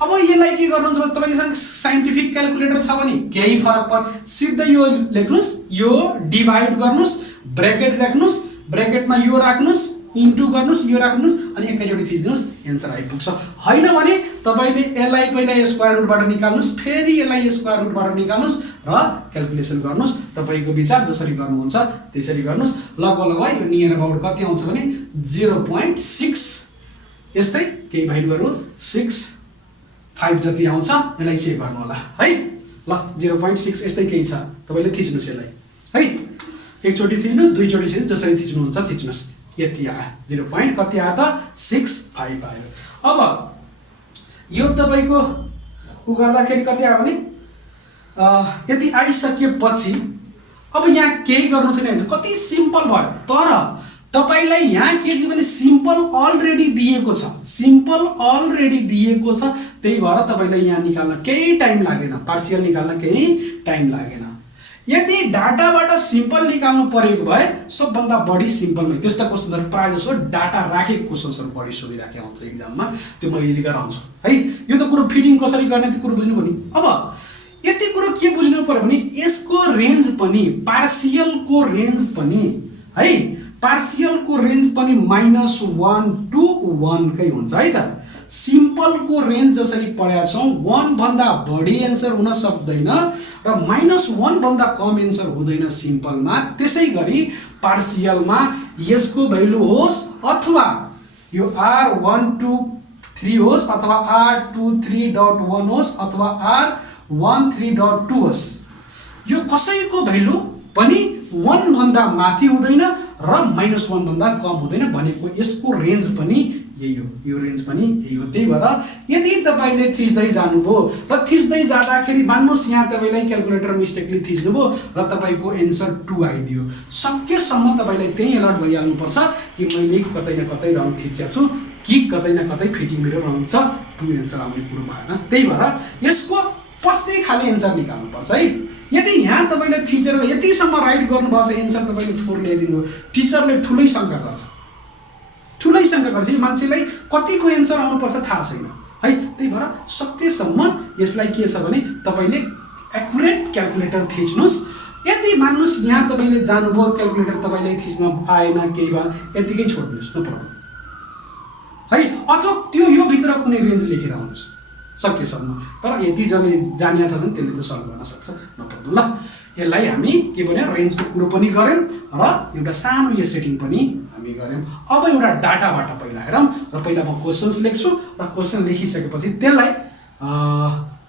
अब यसलाई के गर्नुहुन्छ भने तपाईसँग साइन्टिफिक क्याल्कुलेटर छ भने केही फरक पर्दैन, सिधै यो लेख्नुस्, यो डिभाइड गर्नुस्, ब्र्याकेट राख्नुस्, ब्र्याकेटमा यो राख्नुस्, इन्टु गर्नुस्, यो राख्नुस्, अनि एकैचोटि थिच्दिनुस्, एन्सर आइपुग्छ। हैन भने तपाईले यसलाई पहिला स्क्वायर रुटबाट निकाल्नुस्, फेरि यसलाई स्क्वायर रुटबाट निकाल्नुस् र क्याल्कुलेसन गर्नुस्। तपाईको विचार जसरी गर्नुहुन्छ त्यसरी गर्नुस्। लगभग यो नियर अबाउट कति आउँछ भने 0.6 यस्तै केही भ्यालुहरु 65 जति आउँछ। यसलाई चेक गर्नु होला है। ल 0.6 यस्तै केही छ, तपाईले थिच्नुस् यसलाई है। एकचोटि थिच्नु, दुईचोटि थिच्नु, जसरी थिच्नुहुन्छ थिच्नुस्। यति आयो 0. कति आयो त? 65 आयो। अब यो तपाईको उ गर्दाखेरि कति आयो भने यति आइसकेपछि अब यहाँ केही गर्नु छैन हैन, कति सिम्पल भयो। तर तपाईलाई यहाँ के दियो भने सिम्पल अलरेडी दिएको छ, सिम्पल अलरेडी दिएको छ। त्यही भएर तपाईलाई यहाँ निकाल्न केही टाइम लागेन, पार्शियल निकाल्न केही टाइम लागेन। यदि डाटाबाट सिम्पल निकाल्नु परेको भए सबभन्दा बढी सिम्पलमै त्यस्ता क्वेशनहरु प्राय जसो डाटा राखेको क्वेशनहरु बढी सोधिराखे आउँछ एक्जाममा, त्यो मैले लिएर आउँछु है। यो त कुरो फिटिङ कसरी गर्ने त्यो कुरो बुझ्नु पर्यो नि। अब यति कुरो के बुझ्नु पर्यो भने यसको रेन्ज पनि, पार्शियलको रेन्ज पनि है, पार्शियलको रेन्ज पनि -1 to 1 कै हुन्छ है त। सिम्पलको रेन्ज जसरी पढेका छौं 1 भन्दा बढी एन्सर हुन सक्दैन र -1 भन्दा कम एन्सर हुँदैन सिम्पलमा। त्यसैगरी पार्शियलमा यसको भ्यालु होस् अथवा यो R123 होस् अथवा R23.1 होस् अथवा R13.2 होस्, यो कसैको भ्यालु पनि 1 भन्दा माथि हुँदैन र -1 भन्दा कम हुँदैन भनेको यसको रेन्ज पनि यही हो, यो रेन्ज पनि यही हो। त्यही भएर यदि तपाईँले थिच्दै जानुभयो र थिच्दै जाँदाखेरि मान्नुहोस् यहाँ तपाईँलाई क्यालकुलेटर मिस्टेकली थिच्नुभयो र तपाईँको एन्सर 2 आइदियो, सकेसम्म तपाईँलाई त्यही अलर्ट भइहाल्नुपर्छ कि मैले कतै न कतै रङ थिचेको छु कि कतै न कतै फिटिङ मेरो रङ छ, 2 एन्सर आउने कुरो भएन। त्यही भएर यसको पस्दै खाली एन्सर निकाल्नुपर्छ है। यदि यहाँ तपाईँले थिचेर यतिसम्म राइट गर्नुभएको छ एन्सर तपाईँले 4 ल्याइदिनु, टिचरले ठुलै शङ्का गर्छ, ठुलै शङ्का गर्छ, यो मान्छेलाई कतिको एन्सर आउनुपर्छ थाहा छैन है। त्यही भएर सकेसम्म यसलाई के छ भने तपाईँले एक्युरेट क्यालकुलेटर थिच्नुहोस्। यदि मान्नुहोस् यहाँ तपाईँले जानुभयो क्यालकुलेटर तपाईँलाई थिच्न आएन केही भए यतिकै छोड्नुहोस्, नो प्रब्लम है। अथवा त्यो यो भित्र कुनै रेन्ज लेखेर आउनुहोस् सकेसम्म, तर यति जसले जानिया छ भने त्यसले त सल्भ गर्न सक्छ, नो प्रब्लम। ल यसलाई हामी के भन्यो रेन्जको कुरो पनि गऱ्यौँ र एउटा सानो यो सेटिङ पनि हामी गऱ्यौँ। अब एउटा डाटाबाट पहिला हेरौँ र पहिला म क्वेसन्स लेख्छु र क्वेसन लेखिसकेपछि त्यसलाई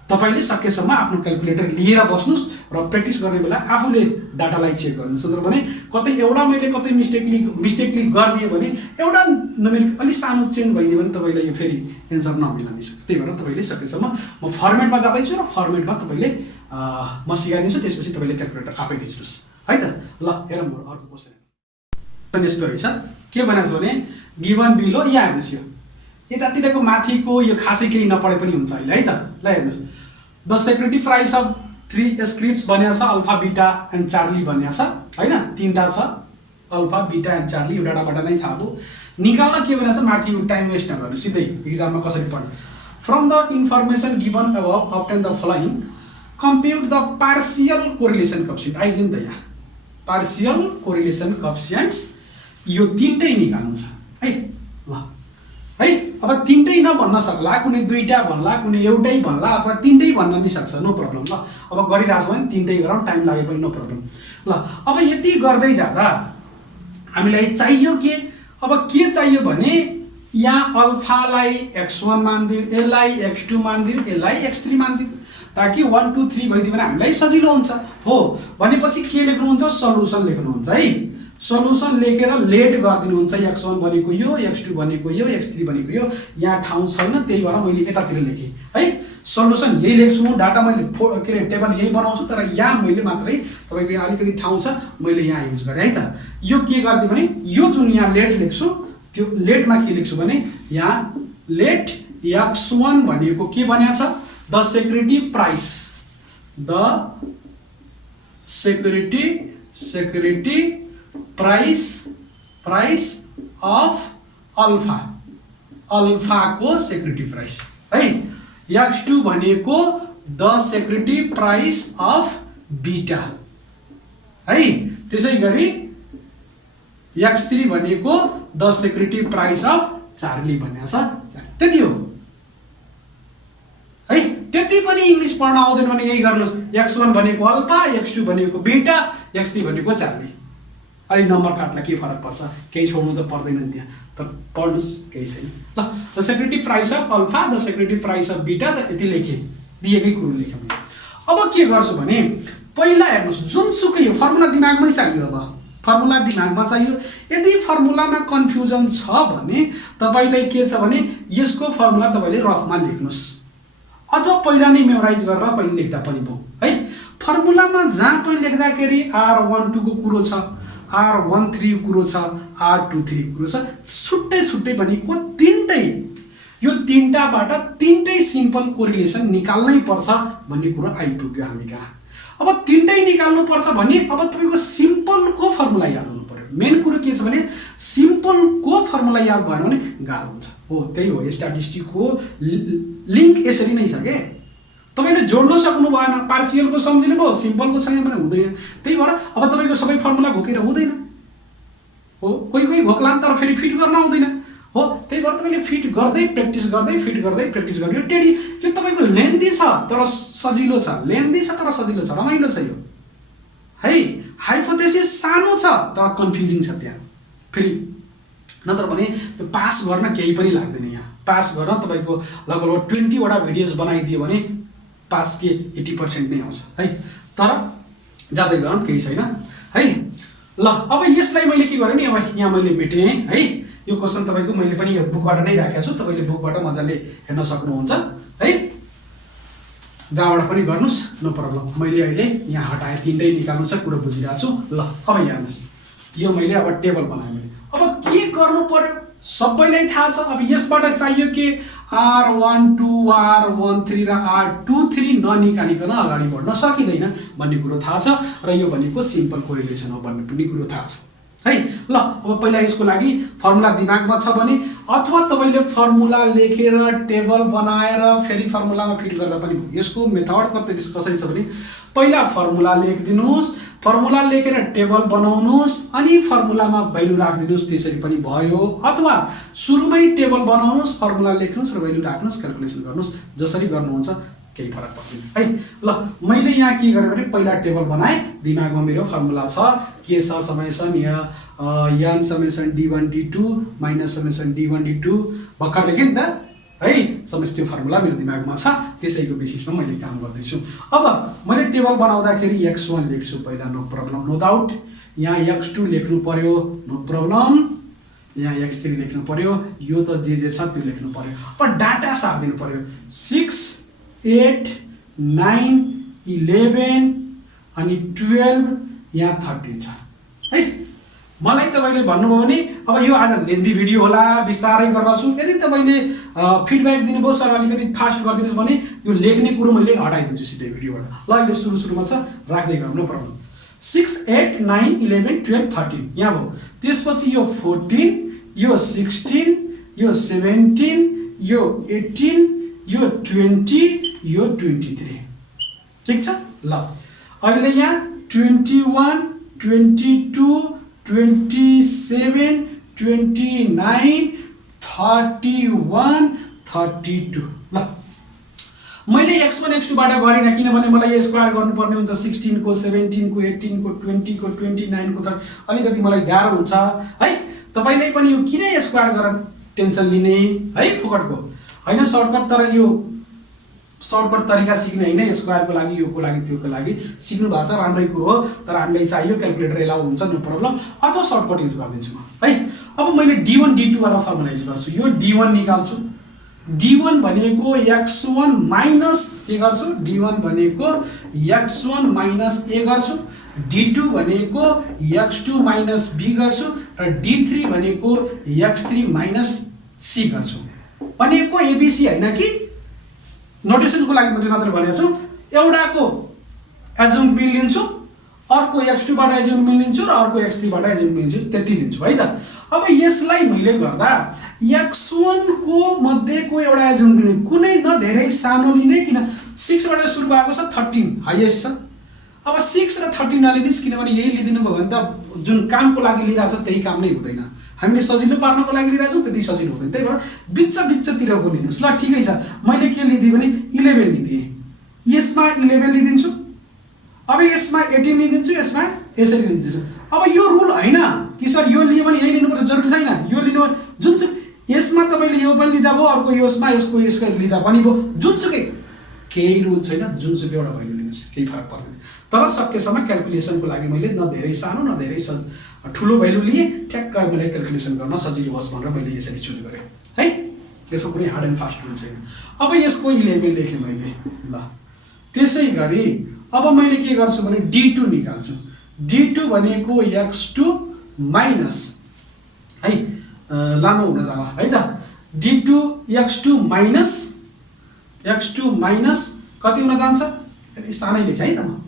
तपाईँले सकेसम्म आफ्नो क्यालकुलेटर लिएर बस्नुहोस् र प्र्याक्टिस गर्ने बेला आफूले डाटालाई चेक गर्नुहोस्। तर भने कतै एउटा मैले कतै मिस्टेकली गरिदिएँ भने एउटा नम्बर अलिक सानो चेन्ज भइदियो भने तपाईँलाई यो फेरि एन्सर नमिलाउन सक्छ। त्यही भएर तपाईँले सकेसम्म म फर्मेटमा जाँदैछु र फर्मेटमा तपाईँले म सिकाइदिन्छु, त्यसपछि तपाईँले क्यालकुलेटर आफै थिच्नुहोस् है त। ल हेरौँ अर्को क्वेसन यस्तो रहेछ, के भनेको छ भने गिभन बिलो, यहाँ हेर्नुहोस् यो यतातिरको माथिको यो खासै केही नपढे पनि हुन्छ अहिले है त। ल हेर्नुहोस्, the security price of 3 scripts बनिएको छ, अल्फा बिटा एन्ड चार्ली बनिएको छ होइन, 3टा छ अल्फा बिटा एन्ड चार्ली, यो डाटाबाट नै थाहा भयो। निकाल्न के भनेको छ, माथि टाइम वेस्ट नगर्नु, सिधै इक्जाममा कसरी पढ्नु। From the information given above obtain the following, compute the partial correlation coefficient. आइदियो नि त यहाँ पार्सियल कोरिलेसन कोएफिसिएन्ट्स, यो 3टै निकाल्नु छ है। ल है, अब 3टै नभन्न सक्ला, कुनै 2टा भन्ला, कुनै एउटै भन्ला, अथवा 3टै भन्न पनि सक्छ, नो प्रब्लम। ल अब गरिरहेको छ भने 3टै गरौँ, टाइम लागे पनि नो प्रब्लम। ल अब यति गर्दै जाँदा हामीलाई चाहियो के, अब के चाहियो भने यहाँ अल्फालाई x1 मानिदियो, यसलाई x2 मानिदियो, यसलाई x3 मानिदियो, ताकि 1 2 3 भइदियो भने हामीलाई सजिलो हुन्छ हो। भनेपछि के लेख्नुहुन्छ, सल्युसन लेख्नुहुन्छ है। सल्युसन लेखेर लेट गरिदिनुहुन्छ, x1 भनेको यो, x2 भनेको यो, x3 भनेको यो, यहाँ ठाउँ छैन त्यही भएर मैले यतातिर लेखेँ है। सल्युसन यही लेख्छु म, डाटा मैले के अरे टेबल यही बनाउँछु, तर यहाँ मैले मात्रै तपाईँको यहाँ अलिकति ठाउँ छ मैले यहाँ युज गरेँ है त। यो के गरिदिएँ भने यो जुन यहाँ लेट लेख्छु त्यो लेटमा के लेख्छु भने यहाँ लेट x1 भनेको के भनेको छ, the security price, the security price of alpha, अल्फाको सेक्युरिटी प्राइस है। x2 भनेको the security price of beta है। त्यसै गरी x3 भनेको the security price of Charlie भनेको छ, त्यति हो है। त्यति पनि इङ्ग्लिस पढ्न आउँदैन भने यही गर्नुहोस्, x1 भनेको अल्फा, x2 भनेको बीटा, x3 भनेको चार्ली। अलि नम्बर काट्ला के फरक पर्छ, केही छोड्नु त पर्दैन नि त्यहाँ, तर पढ्नुहोस् केही छैन। ल the security price of alpha, the security price of beta, त यति लेखेँ, दिएकै कुरो लेख्यौँ। अब के गर्छु भने पहिला हेर्नुहोस्, जुनसुकै यो फर्मुला दिमागमै चाहियो, अब फर्मुला दिमागमा चाहियो। यदि फर्मुलामा कन्फ्युजन छ भने तपाईँलाई के छ भने यसको फर्मुला तपाईँले रफमा लेख्नुहोस्, अथवा पहिला नै मेमोराइज गरेर पहिले लेख्दा पनि भयो है। फर्मुलामा जहाँ पनि लेख्दाखेरि R12 को कुरो छ, R13 कुरो छ, R23 कुरो छ, छुट्टै छुट्टै भनेको 3टै, यो 3टाबाट 3टै सिम्पल कोरिलेसन निकाल्नै पर्छ भन्ने कुरो आइपुग्यो हामी कहाँ। अब 3टै निकाल्नु पर्छ भने अब तपाईँको सिम्पलको फर्मुला याद हुनु पर्यो। मेन कुरो के छ भने सिम्पलको फर्मुला याद भएन भने गाह्रो हुन्छ हो। त्यही हो, स्ट्याटिस्टिकको लिङ्क यसरी नै छ के, तपाईँले जोड्न सक्नु भएन, पार्सियलको सम्झिनु भयो, सिम्पलको छैन भने हुँदैन। त्यही भएर अब तपाईँको सबै फर्मुला घोकेर हुँदैन हो, कोही कोही घोक्लान् तर फेरि फिट गर्न आउँदैन हो। त्यही भएर तपाईँले फिट गर्दै प्र्याक्टिस गर्दै फिट गर्दै प्र्याक्टिस गर्यो। टेडी यो तपाईँको लेन्दी छ तर सजिलो छ, लेन्दी छ तर सजिलो छ, रमाइलो छ यो है। हाइपोथेसिस सानो छ तर कन्फ्युजिङ छ त्यहाँ फेरि, नत्र भने त्यो पास गर्न केही पनि लाग्दैन। यहाँ पास गर्न तपाईँको लगभग 20वटा भिडियोज बनाइदियो भने पास के 80% नै आउँछ है, तर जाँदै गरौँ केही छैन है। ल अब यसलाई मैले के गरेँ नि, अब यहाँ मैले मेटेँ है, यो क्वेसन तपाईको मैले पनि यो बुकबाट नै राखेको छु, तपाईले बुकबाट मजाले हेर्न सक्नुहुन्छ है, जहाँबाट पनि गर्नुस्, नो प्रब्लम। मैले अहिले यहाँ हटाए, तिनटै निकाल्नु छ, कुरो बुझिरहेको छु। ल अब हेर्नुस्, यो मैले अब टेबल बनाएँ मैले। अब के गर्नु पर्यो सबैलाई थाहा छ। अब यसबाट चाहियो के R12 R13 र R23 ननिकालिकन अगाडि बढ्न सकिँदैन भन्ने कुरो थाहा छ, र यो भनेको सिम्पल कोरिलेसन हो भन्ने पनि कुरो थाहा छ है। ल अब पहिला यसको लागि फर्मुला दिमागमा छ भने, अथवा तपाईले फर्मुला लेखेर टेबल बनाएर फेरि फर्मुलामा फिट गर्दा पनि भयो। यसको मेथड कसरी छ भने, पहिला फर्मुला लेखिदिनुस्, फर्मुला लेखेर टेबल बनाउनुस्, अनि फर्मुलामा भ्यालु राखिदिनुस्, त्यसरी पनि भयो। अथवा सुरुमै टेबल बनाउनुस्, फर्मुला लेख्नुस् र भ्यालु राख्नुस्, क्याल्कुलेसन गर्नुस्, जसरी गर्नुहुन्छ केही फरक पर्दैन है। ल मैले यहाँ के गरेँ भने पहिला टेबल बनाएँ, दिमागमा मेरो फर्मुला छ के छ, summation n summation d1 d2 minus summation d1 d2 भर्खर लेखेँ नि त है, समस्त फर्मुला मेरो दिमागमा छ, त्यसैको बेसिसमा मैले काम गर्दैछु। अब मैले टेबल बनाउँदाखेरि x1 लेख्छु पहिला, नो प्रब्लम, नो डाउट। यहाँ x2 लेख्नु पर्यो, नो प्रब्लम। यहाँ x3 लेख्नु पर्यो, यो त जे छ त्यो लेख्नु पर्यो। अब डाटा सार्दिनु पर्यो, 6 8 9 11 अनि 12 यहाँ 13 छ है। मलाई तपाईले भन्नुभयो भने अब यो आज लेन्दी भिडियो होला, विस्तारै गर्छु। यदि तपाईले फिडब्याक दिनुभयो सर अलिकति फास्ट गरिदिनुस् भने यो लेख्ने कुरो मैले हटाइदिन्छु सिधै भिडियोबाट। ल अहिले सुरुमा छ, राख्दै गरौँ, नो प्रब्लम। 6 8 9 11 12 13 यहाँ भयो। त्यसपछि यो 14, यो 16, यो 17, यो 18, यो 20, यो 23 ठीक छ। ल अहिले यहाँ 21 22 27 29 31 32 ल मैले x1 x2 बाट गरिन, किनभने मलाई यो स्क्वायर गर्नुपर्ने हुन्छ 16 को 17 को 18 को 20 को 29 को, अलिकति मलाई गाह्रो हुन्छ है। तपाईले पनि यो किन स्क्वायर गरेर टेन्सन लिने है, फोकटको हैन, सर्टकट। तर यो सर्टकट तरिका सिक्ने हैन, स्क्वायरको लागि योको लागि त्योको लागि सिक्नु भएको छ, राम्रै कुरो हो। तर हामीलाई चाहियो क्याल्कुलेटर एलाउ हुन्छ, नो प्रब्लम, अथवा सर्टकट युज गरिदिन्छु म है। अब मैले d1 d2 वाला फर्मुला युज गर्छु, यो d1 निकाल्छु। d1 भनेको x1 माइनस के गर्छु, d1 भनेको x1 माइनस a गर्छु, d2 भनेको x2 माइनस b गर्छु, र d3 भनेको x3 माइनस c गर्छु। भनेको abc हैन कि, नोटेसनको लागि मात्र भनेको छु। एउटाको एजुम्पल लिन्छु, अर्को x2 बाट एजुम्पल लिन्छु, र अर्को x3 बाट एजुम्पल लिन्छु, त्यति लिन्छु है त। अब यसलाई मैले गर्दा x1 को मध्येको एउटा एजुम्पल कुनै न धेरै सानो लिने, किन 6 बाट सुरु भएको छ, 13 हाईएस्ट छ। अब 6 र 13 नलिनुहोस्, किनभने यही लिदिनु भयो भने त जुन कामको लागि लिइरहेको छ त्यही काम नै हुँदैन। हामीले सजिलो पार्नको लागि लिइरहेको छौँ, त्यति सजिलो हुँदैन। त्यही भएर बिचतिरको लिनुहोस्। ल ठिकै छ, मैले के लिदिएँ भने 11 लिदिएँ, यसमा 11 लिदिन्छु, अब यसमा 18 लिदिन्छु, यसमा यसरी लिदिन्छु। अब यो रुल हैन कि सर यो लियो भने यही लिनुपर्छ, जरुरी छैन। यो लिनु जुनसुकै यसमा तपाईले यो पनि लिदा भयो, अर्को यसमा यसको लिदा पनि भयो, जुनसुकै केही रुल छैन, जुनसुकै एउटा भ्यालु लिनुहोस्, केही फरक पर्दैन। तर सकेसम्म क्याल्कुलेसनको लागि मैले न धेरै सानो न धेरै ठुलो भ्यालु लिए, ठ्याक्क मलाई क्याल्कुलेसन गर्न सजिलो होस् भनेर मैले यसरी चुज गरेँ है। यसको कुनै हार्ड एन्ड फास्ट रुल छैन। अब यसको 11 लेखेँ मैले। ल त्यसै गरी अब मैले के गर्छु भने d2 निकाल्छु। d2 भनेको x2 माइनस है, लामो हुन जाला है त, d2 x2 माइनस कति हुन जान्छ, यति सानै लेखेँ है त म,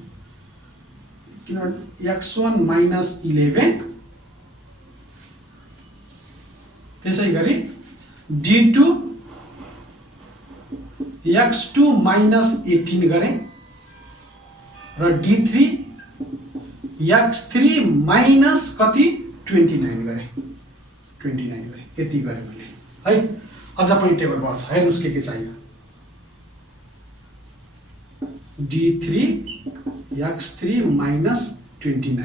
किनभने x1 माइनस 11, त्यसै गरी d2 x2 माइनस 18 गरेँ, र d3 x3 माइनस कति 29 गरेँ, 29 गरेँ, यति गरेँ मैले है। अझ पनि टेबल बढ्छ, हेर्नुहोस् के चाहियो, d3 x3 माइनस 29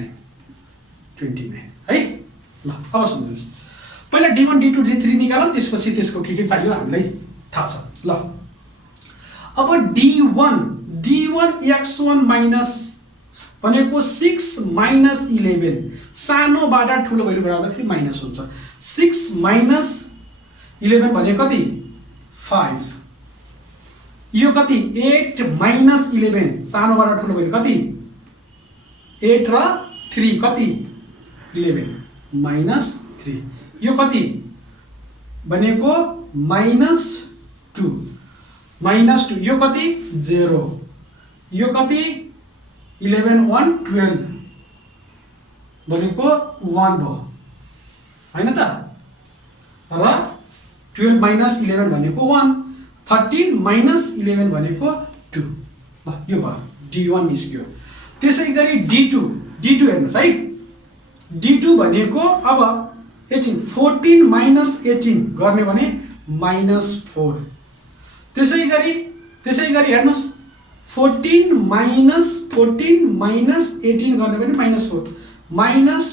है। ल अब सुन्नुहोस्, पहिला d1 d2 d3 निकालौँ, त्यसपछि त्यसको के चाहियो हामीलाई थाहा छ। ल अब d1 x1 माइनस भनेको 6 माइनस 11, सानोबाट ठुलो भ्यालु बढाउँदाखेरि माइनस हुन्छ। 6 माइनस 11 भनेको कति 5 यो कति 8 माइनस 11 सानोबाट ठुलो भयो कति 8 र 3 कति 11 माइनस 3 यो कति भनेको माइनस 2 यो कति 0 यो कति 11 1 12 भनेको 1 भयो हैन त र 12 माइनस 11 भनेको 1 13 माइनस 11 भनेको 2 ल यो भयो d1 निस्क्यो त्यसैगरी d2 हेर्नुस् है d2 भनेको अब 18 14 माइनस 18 गर्ने भने माइनस 4 त्यसैगरी हेर्नुस् 14 माइनस 18 गर्ने भने माइनस 4 माइनस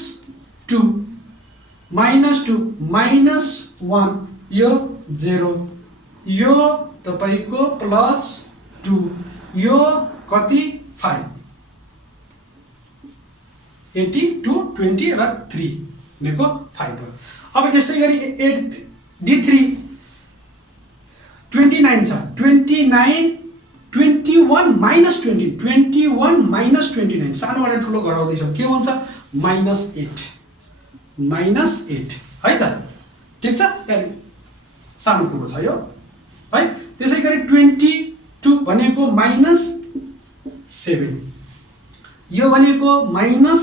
2 माइनस 1 यो 0 यो तपाईको प्लस 2 यो कति 5 80 2 20 र 3 भनेको 5 हो अब यसै गरी 8 d3 29 छ 29 21 माइनस 20 21 माइनस 29 सानोबाट ठुलो गराउँदै छौं के हुन्छ माइनस 8 है त ठीक छ सानो कुरो छ यो है त्यसैगरी 22 भनेको माइनस 7 यो भनेको माइनस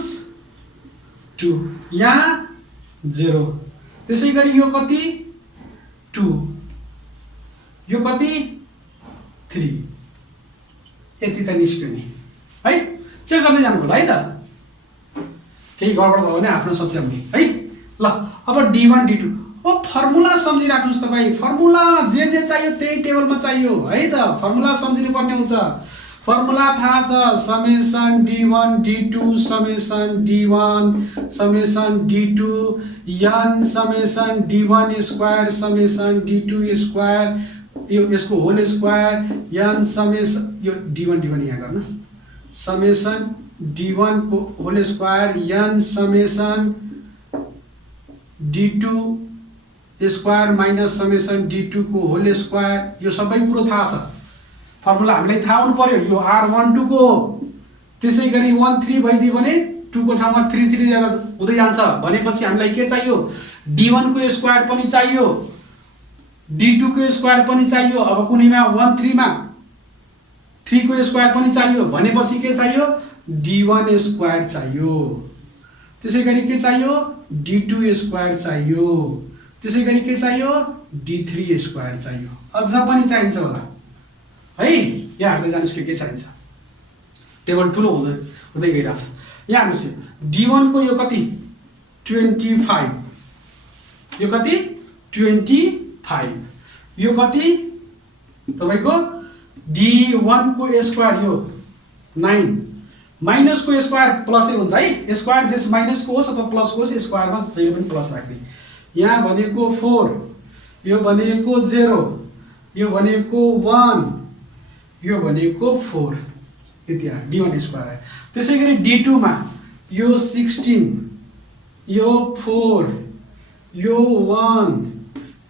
2 यहाँ 0 त्यसैगरी यो कति 2 यो कति 3 यति त निस्क्यो नि है चेक गर्दै जानु होला है त केही गडबड भयो भने आफ्नो सच्याउने है ल अब d1 d2 अब फर्मुला सम्झिराख्नुस् तपाई फर्मुला जे चाहियो त्यही टेबलमा चाहियो है त फर्मुला सम्झिनु पर्ने हुन्छ फर्मुला थाहा छ summation d1 d2 summation d1 summation d2 n summation d1 square summation d2 square यो यसको होल स्क्वायर n समेसन यो d1 यहाँ गर्नुस् समेसन d1 को whole square n summation d2 square minus summation d2 को whole square यो सबै कुरो थाहा छ फर्मुला हामीलाई थाहा हुनु पर्यो यो r12 को त्यसैगरी 1 3 भइदियो भने 2 को ठाउँमा 3 3 हुँदै जान्छ भनेपछि हामीलाई के चाहियो d1 को स्क्वायर पनि चाहियो d2 को स्क्वायर पनि चाहियो अब कुनैमा 1 3 मा 3 को स्क्वायर पनि चाहियो भनेपछि के चाहियो d1 स्क्वायर चाहियो त्यसैगरी के चाहियो d2 स्क्वायर चाहियो त्यसैगरी के चाहियो d3 स्क्वायर चाहियो अझ पनि चाहिन्छ होला है यहाँ हेर्दै जानुस् के चाहिन्छ टेबल ठुलो हुँदै गइराछ यहाँ हेर्नुस् d1 को यो कति 25 यो कति 25 यो कति तपाईको d1 को स्क्वायर यो 9 माइनस को स्क्वायर प्लस हुन्छ है स्क्वायर जस माइनस को होस् अथवा प्लस को होस् स्क्वायरमा जहिले पनि प्लस राख्ने यहाँ भनेको 4 यो भनेको 0 यो भनेको 1 यो भनेको 4 यति आ d1 स्क्वायर त्यसैगरी d2 मा यो 16 यो 4 यो 1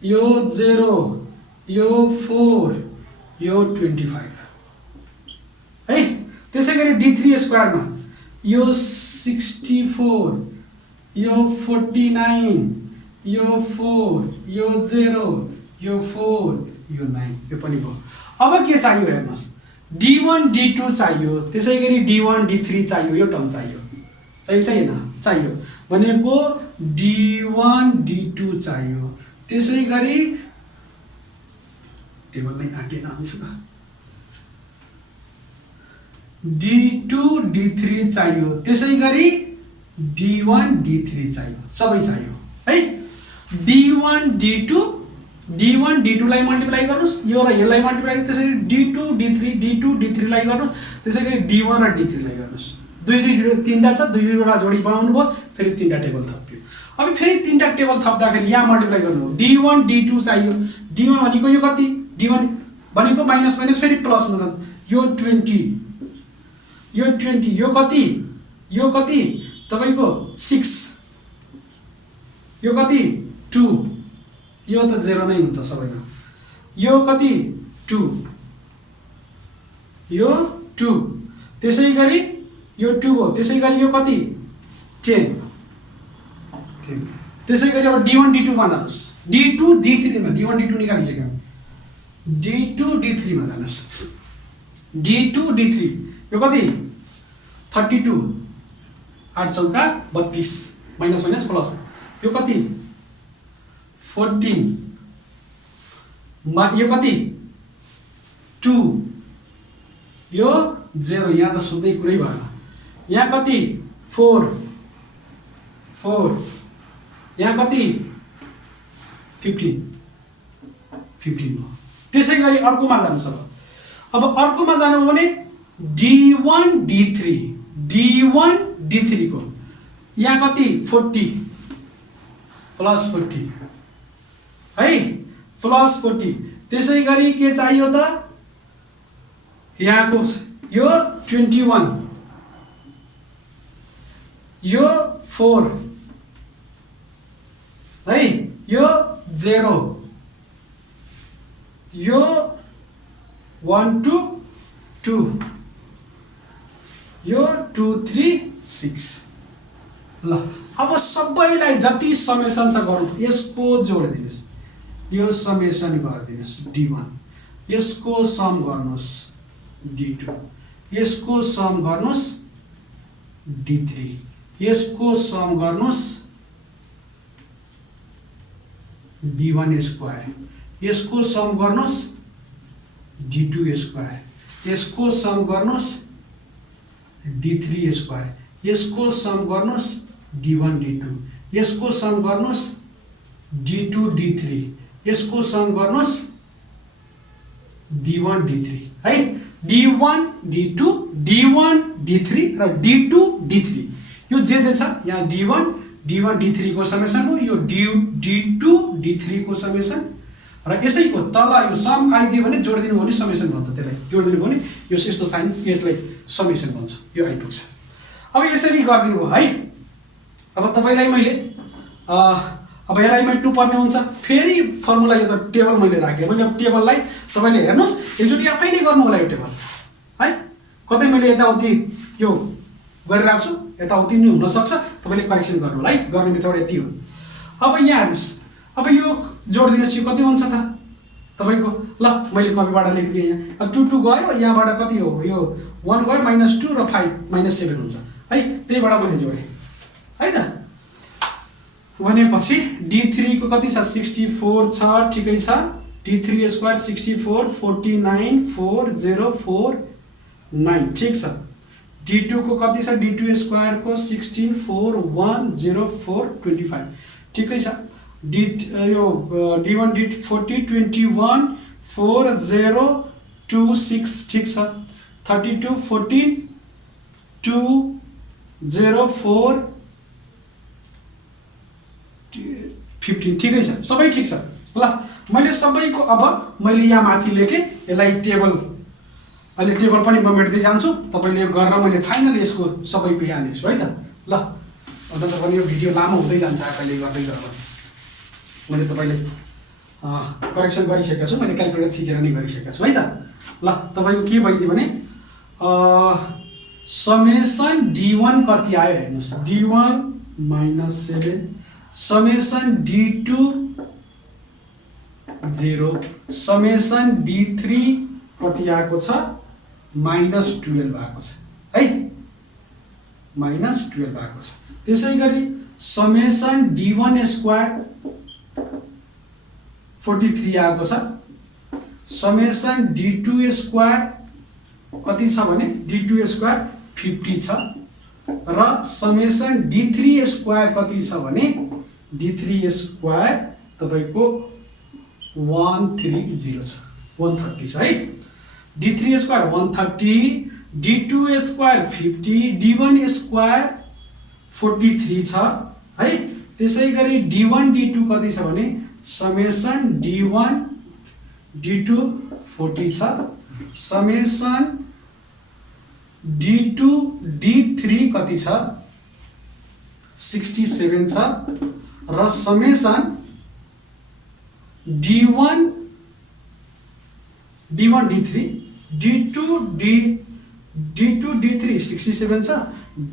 यो 0 यो 4 यो 25 है त्यसैगरी d3 स्क्वायर मा यो 64 यो 49 यो 4 यो 0 यो 4 यो 9 यो पनि भयो अब के चाहियो हेर्नुस् d1 d2 चाहियो त्यसैगरी d1 d3 चाहियो यो टर्म चाहियो छैन चाहियो भनेको d1 d2 चाहियो त्यसैगरी टेबल नै आटेन हुन्छ d2 d3 चाहियो त्यसैगरी d1 d3 चाहियो सबै चाहियो है d1 d2 लाई मल्टिप्लाई गर्नुस् यो र यसलाई मल्टिप्लाई त्यसैगरी d2 d3 लाई गर्नुस् त्यसैगरी d1 र d3 लाई गर्नुस् दुई तीनटा छ दुई वटा जोडी बनाउनु भयो फेरि तीनटा टेबल थप्यो अब फेरि तीनटा टेबल थप्दाखेरि यहाँ मल्टिप्लाई गर्नु d1 d2 चाहियो d1 भनेको यो कति d1 भनेको माइनस माइनस फेरि प्लस हुन्छ यो 20 यो कति तपाईको 6 यो कति 2 यो त 0 नै हुन्छ सबैमा यो कति 2 यो 2 त्यसैगरी यो 2 हो त्यसैगरी यो कति 10 त्यसैगरी अब d1 d2 मा जानुस् d2 d3 मा d1 d2 निकालिसक्यौ d2 d3 मा जानुस् d2 d3 यो कति 32 8 चौका 32 माइनस माइनस प्लस यो कति 14 यो कति 2 यो 0 यहाँ त सुन्दै कुरै भएन यहाँ कति 4 यहाँ कति 15 हो त्यसैगरी अर्कोमा जानुस् अब अर्कोमा जानु हो भने d1 d3 को यहाँ कति 40 प्लस 40 है प्लस 40 त्यसैगरी के चाहियो त यहाँको यो 21 यो 4 है यो 0 यो 1 2 2 यो 2 3 6 ल अब सबैलाई जति समेसन छ गरौँ यसको जोड दिनुस् यो समेसन गरिदिनुस् d1 यसको सम गर्नुस् d2 यसको सम गर्नुस् d3 यसको सम गर्नुस् d1 स्क्वायर यसको सम गर्नुस् d2 स्क्वायर यसको सम गर्नुस् d3 स्क्वायर यसको सम गर्नुस् d1 d2 यसको सम गर्नुस् d2 d3 यसको सम गर्नुस् d1 d3 है d1 d2 d1 d3 र d2 d3 यो जे छ यहाँ d1 d3 को समेसन हो यो d2 d3 को समेसन र यसैको तल यो सम आइदियो भने जोड दिनु भने समेसन भन्छ त्यसलाई जोड दिनु भने यो यस्तो साइन यसलाई समेसन भन्छ यो आइपुग्छ अब यसरी गरिदिनु भयो है अब तपाईलाई मैले अब यसलाई मेट्नु पर्ने हुन्छ फेरि फर्मुला यो त टेबल मैले राखे मैले अब टेबललाई तपाईले हेर्नुस् एकचोटी आफैले गर्नु होला यो टेबल है कतै मैले यताउति यो गरिरहेको छु यताउति नि हुन सक्छ तपाईले करेक्सन गर्नु होला है गर्ने मेथड यति हो अब यहाँ हेर्नुस् अब यो जोड दिनुस् यो कति हुन्छ त तपाईको ल मैले कपीबाट लेखिदिए यहाँ 2 2 गयो यहाँबाट कति हो यो 1 गयो -2 र 5 -7 हुन्छ है त्यहीबाट मैले जोडे है त भनेपछि d3 को कति छ 64 छ ठिकै छ d3 स्क्वायर 64 49 4049 ठीक छ d2 को कति छ d2 स्क्वायर को 16 4 104 25 ठिकै छ यो d1 d40 21 4026 ठीक छ 32 14 204 15 ठिकै छ सबै ठीक छ ल मैले सबैको अब मैले यहाँ माथि लेखे यसलाई टेबल अहिले टेबल पनि म मेट्दै जान्छु तपाईले यो गरेर मैले फाइनल यसको सबैको यहाँ लेख्छु है त ल अन्त पनि यो भिडियो लामो हुँदै जान्छ आफैले गर्दै गर्दा मैले तपाईले करेक्सन गरिसकेको छु मैले क्याल्कुलेटर थिचेर नै गरिसकेको छु है त ल तपाईको के भइदियो भने समेसन d1 कति आयो हेर्नुस् d1 -7 summation d2 0 summation d3 कति आएको छ -12 आएको छ है -12 आएको छ त्यसैगरी समेसन d1 स्क्वायर 43 आएको छ समेसन d2 स्क्वायर कति छ भने d2 स्क्वायर 50 छ र समेसन d3 स्क्वायर कति छ भने d3 स्क्वायर तपाईको 130 छ 130 छ है d3 square 130 d2 square 50 d1 square 43 छ है त्यसैगरी d1 d2 कति छ भने समेसन d1 d2 40 छ समेसन d2 d3 कति छ 67 छ र summation D1 D3 D2 D3 67 छ,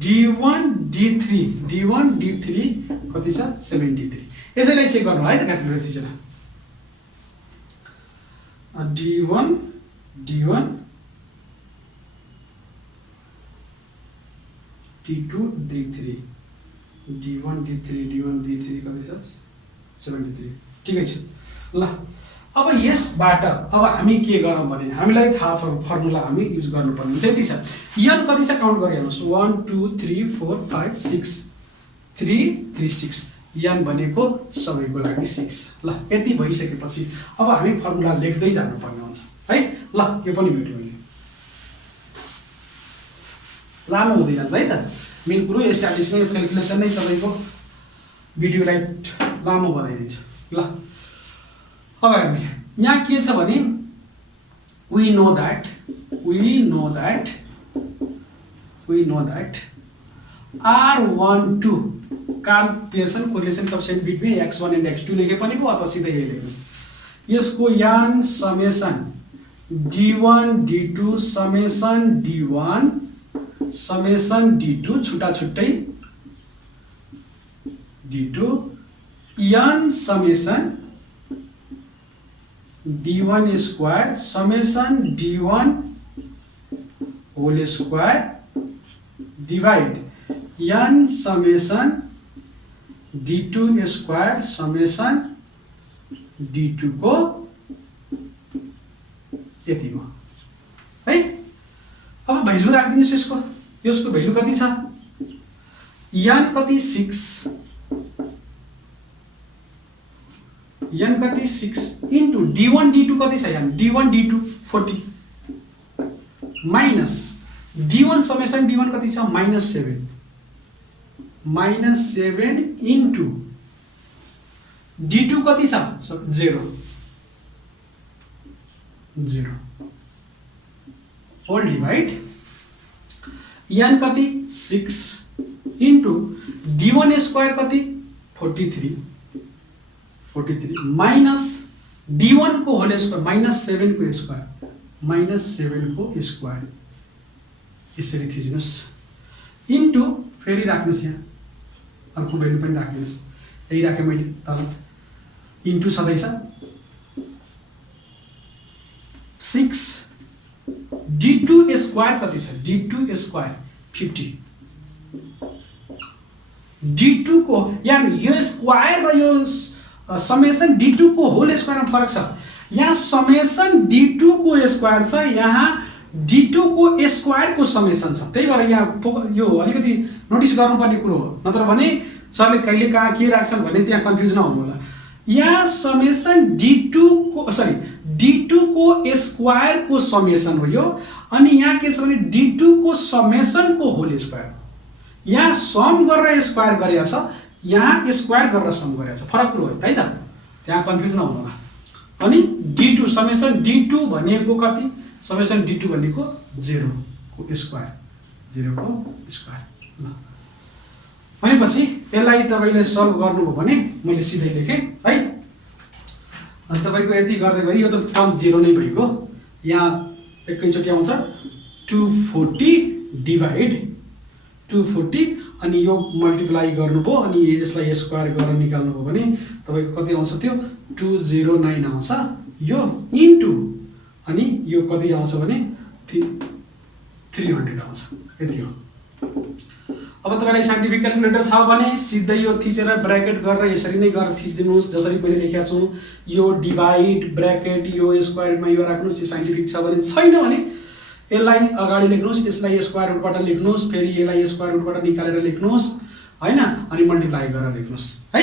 D1 D3 कति छ 73। यसैलाई चेक गर्नु है त क्याल्कुलेटर थिचेर। D1 D2 D3 कति छ 73। ठिकै छ ल। अब यसबाट अब हामी के गरौँ भने हामीलाई थाहा छ फर्मुला हामी युज गर्नुपर्ने हुन्छ। यति छ n कति छ काउन्ट गरिहाल्नुहोस् 1 2 3 4 5 6 3 3 6 n भनेको सबैको लागि 6 ल। यति भइसकेपछि अब हामी फर्मुला लेख्दै जानुपर्ने हुन्छ है ल। यो पनि भेट्यो भने लामो हुँदै जान्छ है त। मेन कुरो स्ट्याटिस्टिक्स र क्याल्कुलेसन नै तपाईँको भिडियोलाई लामो बनाइदिन्छ ल। अब हामी यहाँ के छ भने we know that R12 Karl Pearson correlation coefficient between x1 and x2 लेखे पनि भयो अथवा सिधै यही लेख्नुस्। यसको n summation d1 d2 summation d2 छुट्टा छुट्टै d2 n summation d1 square summation d1 whole square divide n summation d2 square summation d2 को यति हो है। अब भ्यालु राखिदिनुस् यसको भ्यालु कति छ n कति 6 n कति 6 इन्टु d1 d2 कति छ यहाँ d1 d2 40 minus d1 summation d1 कति छ -7 इन्टु d2 कति छ 0 होल डिवाइड n कति 6 इन्टु d1 स्क्वायर कति 43 माइनस d1 को होल स्क्वायर -7 को स्क्वायर यसरी थिच्नुस् इन्टु फेरि राख्नुस् यहाँ अर्को भ्यालु पनि राख्नुस् यही राखे मैले तल इन्टु छँदैछ 6 d2 स्क्वायर कति छ d2 स्क्वायर 50 d2 को यहाँ यो स्क्वायर र यो समेसन d2 को होल स्क्वायर में फरक छ। यहाँ समेसन d2 को स्क्वायर छ, यहाँ d2 को स्क्वायर को समेसन छ। त्यही भएर यहाँ यो अलिकति नोटिस गर्नुपर्ने कुरो हो, नत्र भने सरले कहिले कहाँ के राख्छन् भने त्यहाँ कन्फ्युज नहुनु होला। यहाँ समेसन d2 को स्क्वायर को समेसन हो यो, अनि यहाँ के छ भने d2 को समेसन को होल स्क्वायर। यहाँ सम गरेर स्क्वायर गरेको छ, यहाँ स्क्वायर गरेर सम गरेको छ, फरक कुरो हो है त, त्यहाँ कन्फ्युज नहुनु होला। अनि d2 समेसन d2 भनेको कति समेसन d2 भनेको 0 को स्क्वायर ल। भनेपछि यसलाई तपाईले सल्भ गर्नुभयो भने मैले सिधै लेखेँ है। अनि तपाईको यति गर्दै गए यो त टर्म 0 नै भइगयो। यहाँ एकैचोटि आउँछ 240 डिवाइड 240 अनि यो मल्टिप्लाई गर्नुभयो अनि यसलाई स्क्वायर गरेर निकाल्नुभयो भने तपाईको कति आउँछ त्यो 209 आउँछ यो इन्टु अनि यो कति आउँछ भने 300 आउँछ। यति हो। अब तपाईलाई साइन्टिफिक क्याल्कुलेटर छ भने सिधै यो थिचेर ब्र्याकेट गरेर यसरी नै गरेर थिच्दिनुस् जसरी मैले लेखेको छु। यो डिवाइड ब्र्याकेट यो स्क्वायरमा यो राख्नुस्। यो साइन्टिफिक छ भने, छैन भने यसलाई अगाडि लेख्नुस्, यसलाई स्क्वायर रुटबाट लेख्नुस्, फेरि यसलाई स्क्वायर रुटबाट निकालेर लेख्नुस् हैन, अनि मल्टिप्लाई गरेर लेख्नुस् है।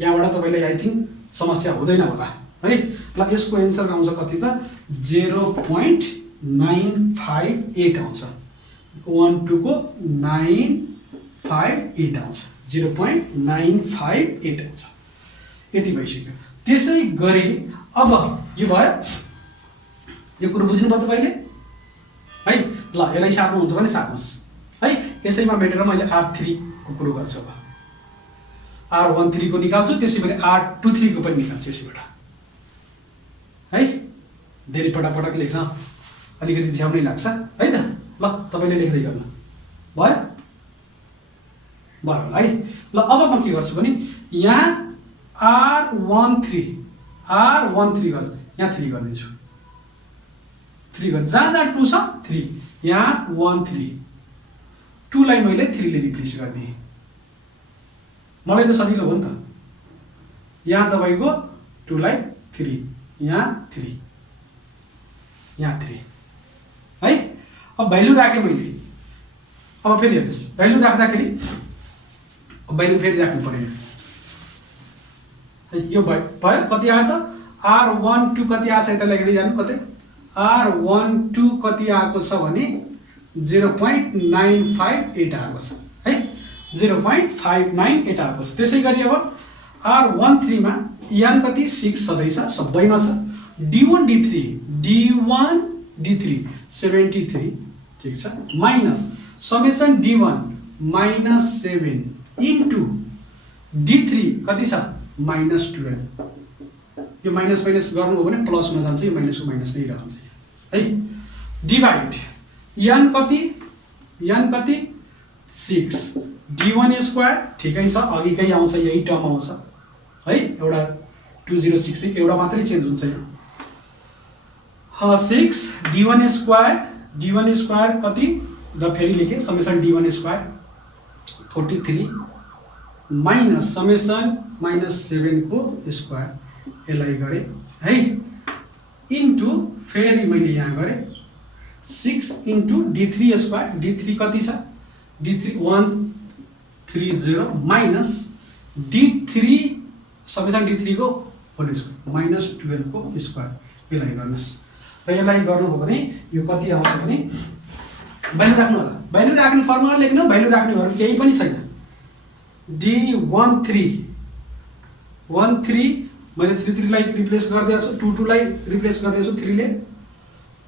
यहाँबाट तपाईलाई आई थिंक समस्या हुँदैन होला है। ल यसको एन्सर आउँछ कति त 0.958 आउँछ। 1 2 को 958 आउँछ, 0.958 आउँछ। यति भइसक्यो। त्यसै गरी अब यो भयो, यो कुरो बुझ्नुभयो तपाईले है। ल यसलाई सार्नुहुन्छ भने सार्नुहोस् है। यसैमा मेटेर मैले R3 को कुरो गर्छु। अब R13 को निकाल्छु, त्यसैगरी R23 को पनि निकाल्छु यसैबाट है धेरै पटक लेख्न अलिकति झ्याउनै लाग्छ है त ल तपाईले लेख्दै गर्नु भयो होला है ल अब म के गर्छु भने यहाँ R13 गर्छु यहाँ 3 गर्दिन्छु 3 गर्छु जहाँ 2 छ 3 यहाँ 1 3 2 लाई मैले 3 ले रिप्लेस गर्दिए मलाई त सजिलो हो नि त यहाँ तपाईको 2 लाई 3 यहाँ 3 है अब भ्यालु राखे मैले अब फेरि हेर्नुस् भ्यालु राख्दाखेरि भ्यालु फेरि राख्नु पर्यो यो भयो कति आयो त R12 कति आछ यता लेख्दै जानु कतै R12 कति आएको छ भने 0.958 आएको छ है 0.598 आएको छ त्यसैगरी अब R13 मा यान कति 6 सधैँ छ सबैमा छ D1 D3 73 ठीक छ minus summation D1 -7 into D3 कति छ -12 यो माइनस गर्नु हो भने प्लस हुन जान्छ यो माइनस को माइनस नै रहन्छ है डिभाइड यान कति 6 D1 स्क्वायर ठिकै छ अघिकै आउँछ यही टर्म आउँछ है एउटा 206 एउटा मात्रै चेन्ज हुन्छ यो 6 D1 स्क्वायर कति र फेरि लेखे summation D1 square 43 minus summation -7 को स्क्वायर यसलाई गरे है इन्टु फेरि मैले यहाँ गरे 6 इन्टु D3 स्क्वायर D3 कति छ D3 130 minus D3 summation D3 को होल स्क्वायर -12 को स्क्वायर यसलाई गर्नुस् र यसलाई गर्नु हो भने यो कति आउँछ भने भ्यालु राख्नु होला भ्यालु राख्ने फर्मुला लेख्नु भ्यालु राख्नेहरु केही पनि छैन D13 मैले 3 लाई रिप्लेस गर्दै छु 2 लाई रिप्लेस गर्दै छु 3 ले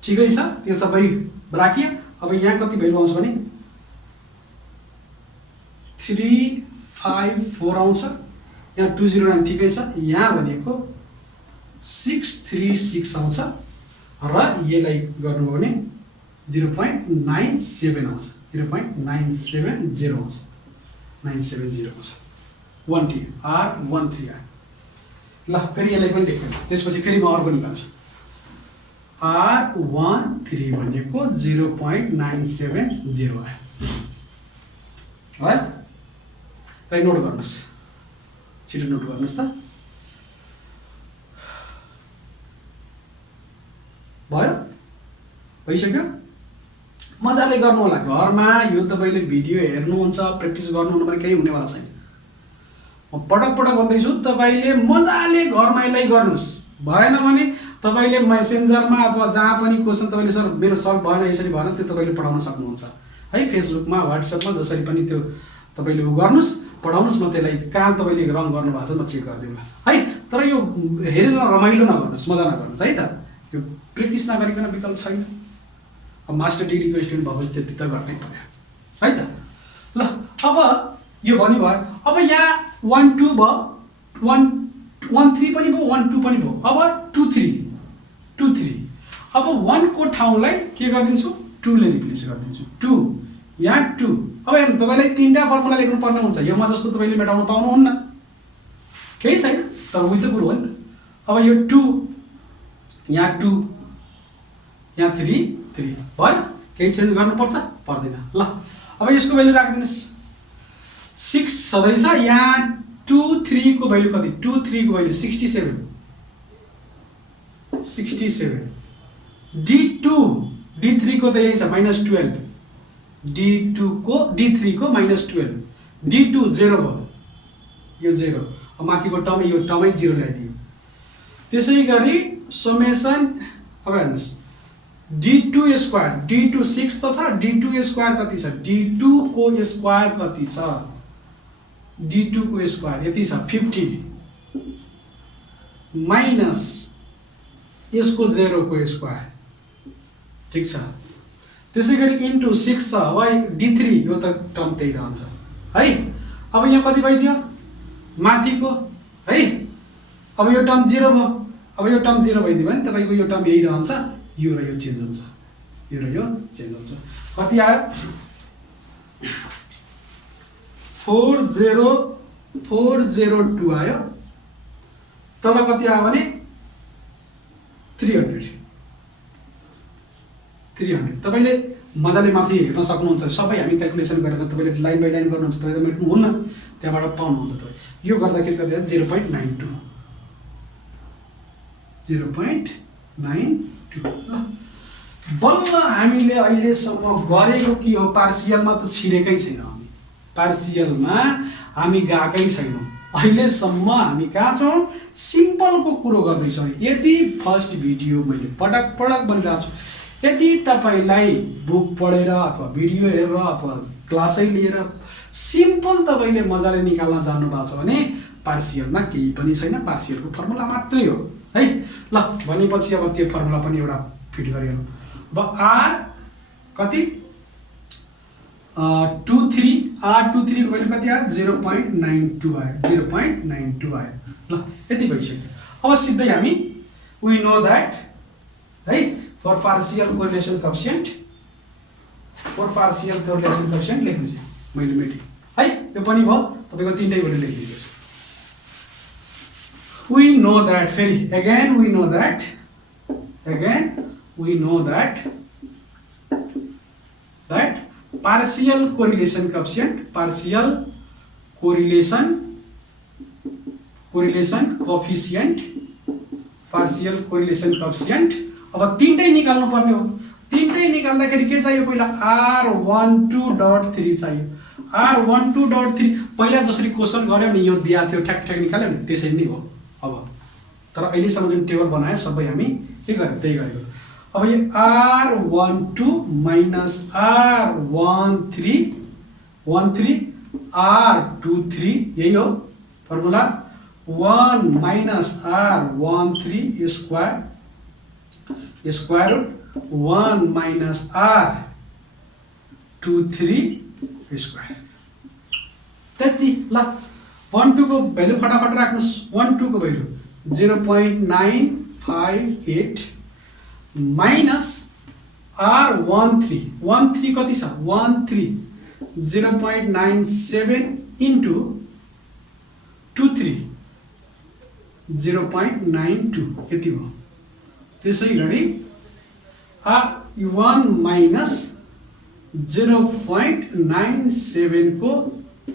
ठिकै छ यो सबै राखियो अब यहाँ कति भ्यालु आउँछ भने 354 आउँछ यहाँ 209 ठिकै छ यहाँ भनेको 636 आउँछ र यसलाई गर्नु हो भने 0.97 आउँछ 0.970 आउँछ 970 आउँछ 1T R13 ल फेरि यसलाई पनि लेख्नुस् त्यसपछि फेरि म अर्को निकाल्छु R13 भनेको 0.970 आयो है र नोट गर्नुस् छिटो नोट गर्नुस् त भयो भइसक्यो मजाले गर्नु होला घरमा यो तपाईले भिडियो हेर्नुहुन्छ प्र्याक्टिस गर्नुहुन्न भने केही हुनेवाला छैन म पटक भन्दै छु तपाईले मजाले घरमा यसलाई गर्नुस् भएन भने तपाईले मेसेन्जरमा अथवा जहाँ पनि क्वेशन तपाईले सर मेरो सल्भ भएन यसरी भएन त्यो तपाईले पढाउन सक्नुहुन्छ है फेसबुकमा व्हाट्सएपमा जसरी पनि त्यो तपाईले गर्नुस् पढाउनुस् म त्यसलाई कहाँ तपाईले रङ गर्नु भएको छ म चेक गर्दिउँला है तर यो हेरेर रमाइलो नगर्नुस् मजा नगर्नुस् है त यो प्र्याक्टिस नगरिकन विकल्प छैन अब मास्टर डिग्रीको स्टुडेन्ट भएपछि त्यति त गर्नै पर्यो है त ल अब यो भनि भयो अब यहाँ 1 2 भयो 1 3 पनि भयो 1 2 पनि भयो अब 2 3 अब 1 को ठाउँलाई के गर्दिन्छु 2 ले रिप्लेस गर्दिन्छु 2 यहाँ 2 अब हेर्नु तपाईलाई तीनटा फर्मुला लेख्नु पर्ने हुन्छ योमा जस्तो तपाईले मेटाउन पाउनुहुन्न केही छैन तर उही त कुरो हो नि त अब यो 2 यहाँ 2 यहाँ 3 भयो केही चेन्ज गर्नुपर्छ पर्दैन ल अब यसको भ्यालु राख्दिनुस् 6 सधैँ छ यहाँ 2 3 को भ्यालु कति 2 3 को भ्यालु 67 D2 D3 को त यही छ -12 D3 को -12 D2 0 भयो यो 0 अब माथिको टर्म यो टर्मै 0 ल्याइदियो त्यसैगरी समेसन अब हेर्नुस् D2 स्क्वायर D2 6 त छ D2 स्क्वायर कति छ D2 को स्क्वायर कति छ D2 को स्क्वायर यति छ 50 माइनस यसको 0 को स्क्वायर ठीक छ त्यसैगरी इन्टु 6 छ y D3 यो त टर्म त्यही रहन्छ है अब यहाँ कति भइदियो माथिको है अब यो टर्म 0 भयो अब यो टर्म 0 भइदियो भने तपाईको यो टर्म यही रहन्छ, यो र यो चेन्ज हुन्छ, यो र यो चेन्ज हुन्छ। कति आयो 40402 आयो। तल कति आयो भने 300। तपाईले मजाले माथि हेर्न सक्नुहुन्छ, सबै हामी क्याल्कुलेसन गरेर तपाईले लाइन बाइ लाइन गर्नुहुन्छ, तपाईले मेट्नुहुन्न, त्यहाँबाट पाउनुहुन्छ। तपाईँ यो गर्दाखेरि कति आयो 0.92 0.92। बल्ल हामीले अहिलेसम्म गरेको के हो, पार्सियलमा त छिरेकै छैन, हामी पार्सियलमा हामी गएकै छैनौँ। अहिलेसम्म हामी कहाँ छौँ, सिम्पलको कुरो गर्दैछौँ। यदि फर्स्ट भिडियो मैले पटक पटक भनिरहेको छु, यदि तपाईलाई बुक पढेर अथवा भिडियो हेरेर अथवा क्लासै लिएर सिम्पल तपाईले मजाले निकाल्न जान्नु भएको छ भने पार्सियलमा केही पनि छैन, पार्सियलको फर्मुला मात्रै हो है। ल भनेपछि अब त्यो फर्मुला पनि एउटा फिट गरिहालौँ। अब आर कति 23 R23 को भ्यालु कति आयो 0.92 आयो, 0.92 आयो। ल यति भइसक्यो। अब सिधै हामी वी नो दैट है फर पार्शियल कोरिलेसन कोएफिसिएन्ट, लेख्नु छ मैले मेटेँ है। यो पनि भयो, तपाईको तीनटै भ्यालु लेखिदिएको छु। we know that, फेरि again we know that partial correlation coefficient अब तीनटै निकाल्नु पर्ने हो। तीनटै निकाल्दाखेरि के चाहियो, पहिला R12.3 चाहियो। R12.3 पहिला जसरी क्वेशन गर्यो नि, यो दिएको थियो ठ्याक ठ्याक निकाल्यो नि, त्यसरी नै हो। अब तर अहिलेसम्म जुन टेबल बनायो सबै हामी के गर्यो, त्यही गरेको। अब यो R12 minus R13 R23 यही हो formula. 1 minus R13 square root 1 minus R23 square। त्यति ल। 12 को भ्यालु फटाफट राख्नुस्। 12 को भ्यालु 0.958 माइनस R13 कति छ 13 0.97 इन्टु 23 0.92 यति हो। त्यसै गरी 1 माइनस 0.97 को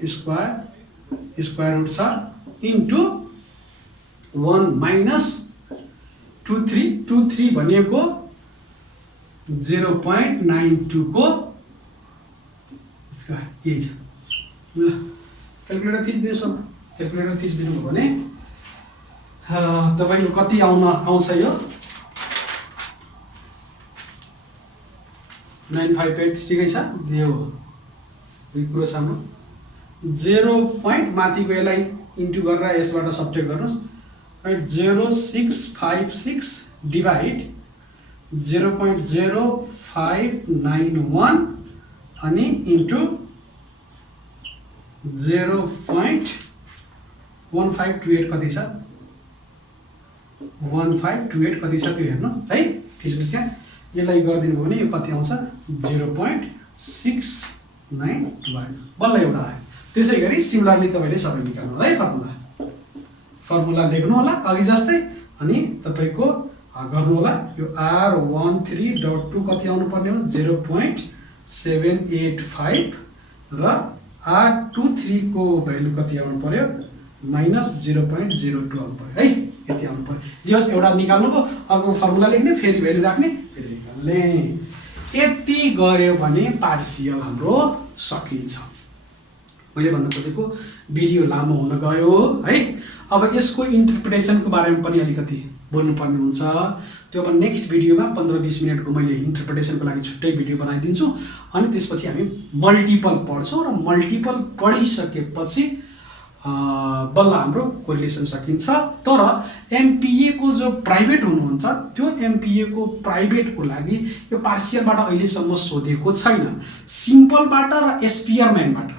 स्क्वायर रुट छ इन्टु 1 माइनस 23 भनेको 0.92 को यही छ। ल क्याल्कुलेटर थिचिदिनुहोस्। क्याल्कुलेटर थिचिदिनु भयो भने तपाईको कति आउँछ यो 958 ठिकै छ दियो हो। यो कुरो सामु 0 पॉइन्ट माथिको यसलाई इन्टु गरेर यसबाट सब्ट्र्याक्ट गर्नुस्। 0656 डिवाइड 0.0591 अनि इन्टु 0.1528 कति छ 1528 कति छ त्यो हेर्नुस् है। त्यसपछि यसलाई गरिदिनु भयो भने यो कति आउँछ 0.691 बल्ल एउटा आयो। त्यसै गरी सिमिलरली तपाईले सबै निकाल्नु है। फर्मुला लेख्नु होला अघि जस्तै अनि तपाईको गर्नु होला। यो R13.2 कति आउनु पर्ने हो 0.785 र R23 को भ्यालु कति आउनु पर्यो माइनस 0.02 आउनु पर्यो है। यति आउनु पर्यो। जे होस् एउटा निकाल्नु भयो, अर्को फर्मुला लेख्ने, फेरि भ्यालु राख्ने, फेरि निकाल्ने। यति गर्यो भने पार्शियल हाम्रो सकिन्छ। मैले भन्न खोजेको भिडियो लामो हुन गयो है। अब यसको इन्टरप्रिटेसनको बारेमा पनि अलिकति बोल्नुपर्ने हुन्छ। त्यो अब नेक्स्ट भिडियोमा 15-20 मिनटको मैले इन्टरप्रिटेसनको लागि छुट्टै भिडियो बनाइदिन्छु। अनि त्यसपछि हामी मल्टिपल पढ्छौँ र मल्टिपल पढिसकेपछि बल्ल हाम्रो कोरिलेसन सकिन्छ। तर एमपिए को जो प्राइभेट हुनुहुन्छ त्यो एमपिए को प्राइभेट को लागि यो पार्शियलबाट अहिलेसम्म सोधेको छैन। सिम्पलबाट र एसपिआर म्यानबाट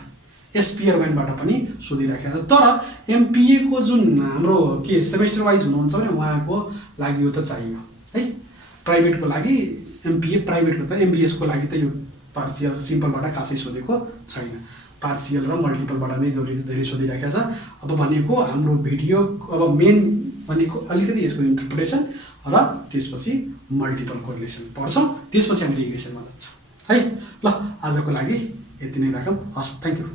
एसपिआरवाइनबाट पनि सोधिराखेको छ। तर एमपिएको जुन हाम्रो के सेमेस्टर वाइज हुनुहुन्छ भने उहाँको लागि यो त चाहियो है। प्राइभेटको लागि एमपिए, प्राइभेटको त एमबिएसको लागि त यो पार्सियल सिम्पलबाट खासै सोधेको छैन, पार्सियल र मल्टिपलबाट नै धेरै सोधिराखेको छ। अब भनेको हाम्रो भिडियो अब मेन भनेको अलिकति यसको इन्टरप्रिटेसन र त्यसपछि मल्टिपल कोरिलेसन पढ्छौँ, त्यसपछि हामी रिग्रेसनमा जान्छौँ है। ल आजको लागि यति नै राखौँ। हस्, थ्याङ्क यू।